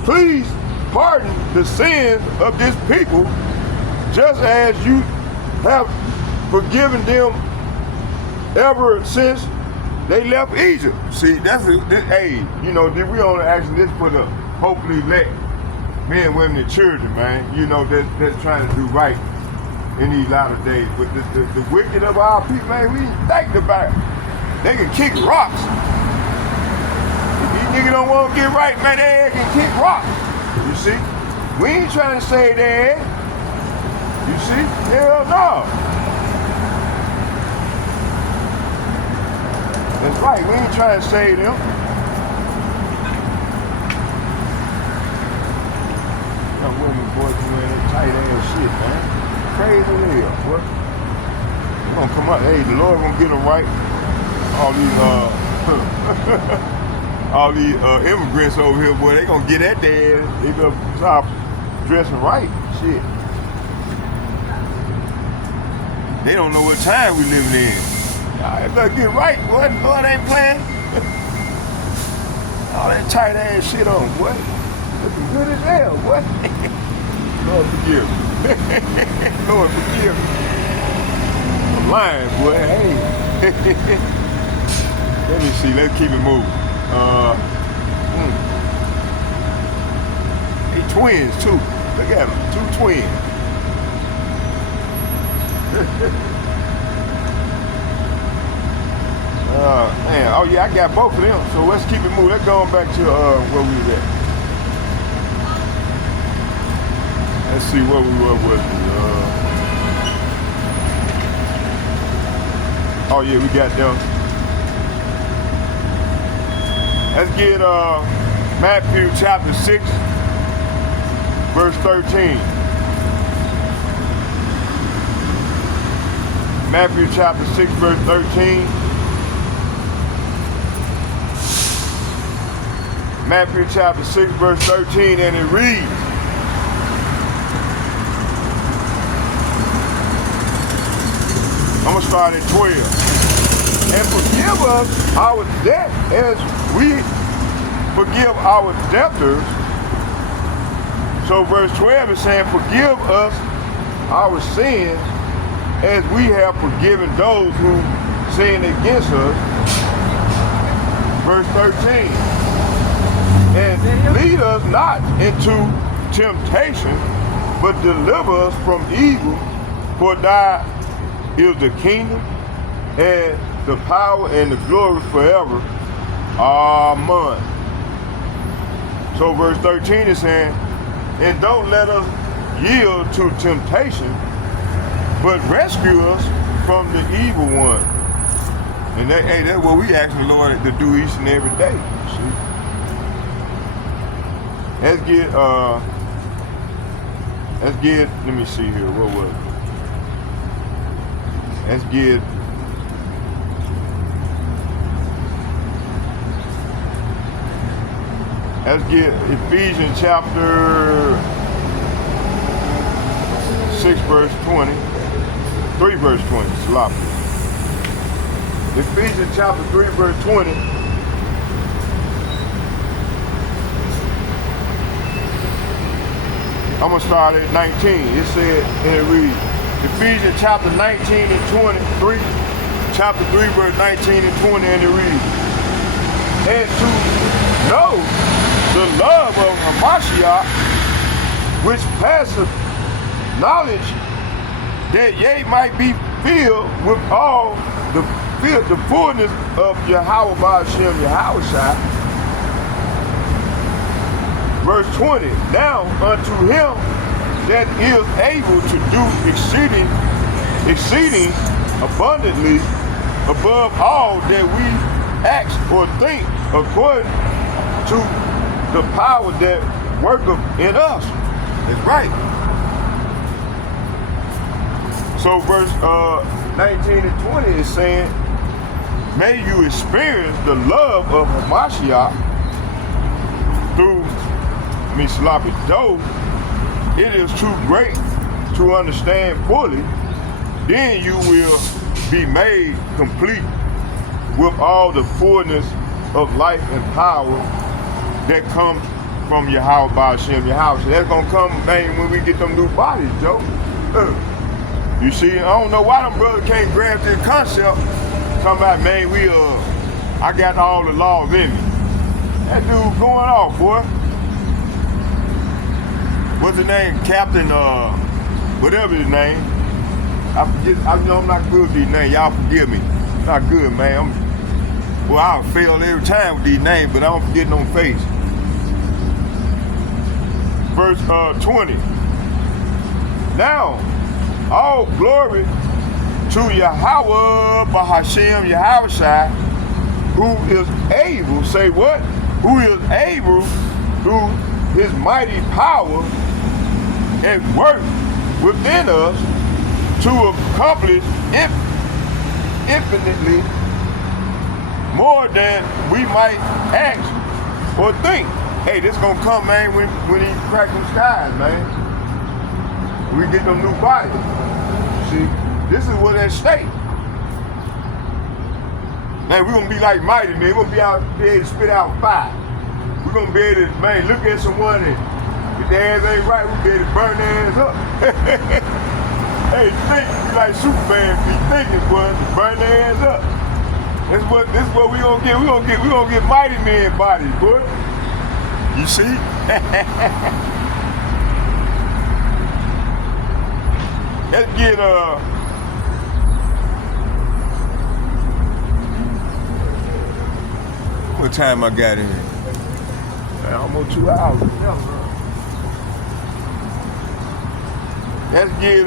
please pardon the sins of this people, just as you have forgiven them ever since they left Egypt. See, that's hey, you know, we only actually this for the hopefully let men, women, and children, man, you know, that's trying to do right in these latter days. But the wicked of our people, man, we ain't thinking about it. They can kick rocks. If these niggas don't want to get right, man, they can kick rocks. You see? We ain't trying to save their ass. You see? Hell no. That's right, we ain't trying to save them. Young women, boys, wearing that tight ass shit, man. Crazy as hell, boy. They gonna come out, hey, the Lord gonna get them right. All these immigrants over here, boy, they gonna get at their ass. They gonna stop dressing right, shit. They don't know what time we living in. Y'all better get right, boy. Lord ain't playing. All that tight ass shit on, boy. Looking good as hell, boy. Lord forgive me. Lord forgive me. I'm lying, boy. Hey. Let me see. Let's keep it moving. They twins too. Look at them. 2 twins. Man, oh yeah, I got both of them. So let's keep it moving. Let's go on back to where we was at. Let's see where we were with oh yeah, we got them. Let's get Matthew chapter 6, verse 13. Matthew chapter 6, verse 13. Matthew chapter 6, verse 13, and it reads, I'm going to start at 12. And forgive us our debt as we forgive our debtors. So verse 12 is saying, forgive us our sins as we have forgiven those who sin against us. Verse 13, and lead us not into temptation, but deliver us from evil, for thy is the kingdom and the power and the glory forever. Amen. So verse 13 is saying, and don't let us yield to temptation, but rescue us from the evil one. And that's what we ask the Lord to do each and every day. See? Let's get, let me see here, what was it? Let's get, Ephesians chapter 6 verse 20, 3 verse 20, sloppy. Ephesians chapter 3 verse 20. I'm going to start at 19. It said, and it reads, Ephesians chapter 19 and 23, chapter 3 verse 19 and 20, and it reads, and to know the love of Hamashiach, which passeth knowledge, that ye might be filled with all the fullness of Yahweh Ba'ashem Yahushua. Verse 20, now unto him that is able to do exceeding abundantly above all that we ask or think, according to the power that worketh in us. That's right. So verse 19 and 20 is saying, may you experience the love of Hamashiach through sloppy, though it is too great to understand fully, then you will be made complete with all the fullness of life and power that comes from Yahweh Ba'ashem Yahushua. That's gonna come, man, when we get them new bodies, Joe. You see, I don't know why them brothers can't grab this concept. Talking about, man, I got all the laws in me. That dude going off, boy. What's his name? Captain, whatever his name. I forget, I know I'm not good with these names. Y'all forgive me. Not good, man. I fail every time with these names, but I don't forget no face. Verse 20. Now, all glory to Yahweh Ba'ashem Yahushua, who is able, say what? Who is able through his mighty power and work within us to accomplish infinitely more than we might ask or think. Hey, this gonna come, man, when he crack them skies, man. We get them new bodies. See, this is what at stake. Man, we're gonna be like mighty, man. We're gonna be able to spit out fire. We're gonna be able to, man, look at someone and if their ass ain't right, we'll be able to burn their ass up. Hey, think like Superman be thinking, boy, to burn their ass up. This is what we gonna get. We gonna get mighty man bodies, boy. You see? Let's get what time I got in? Almost 2 hours. Let's get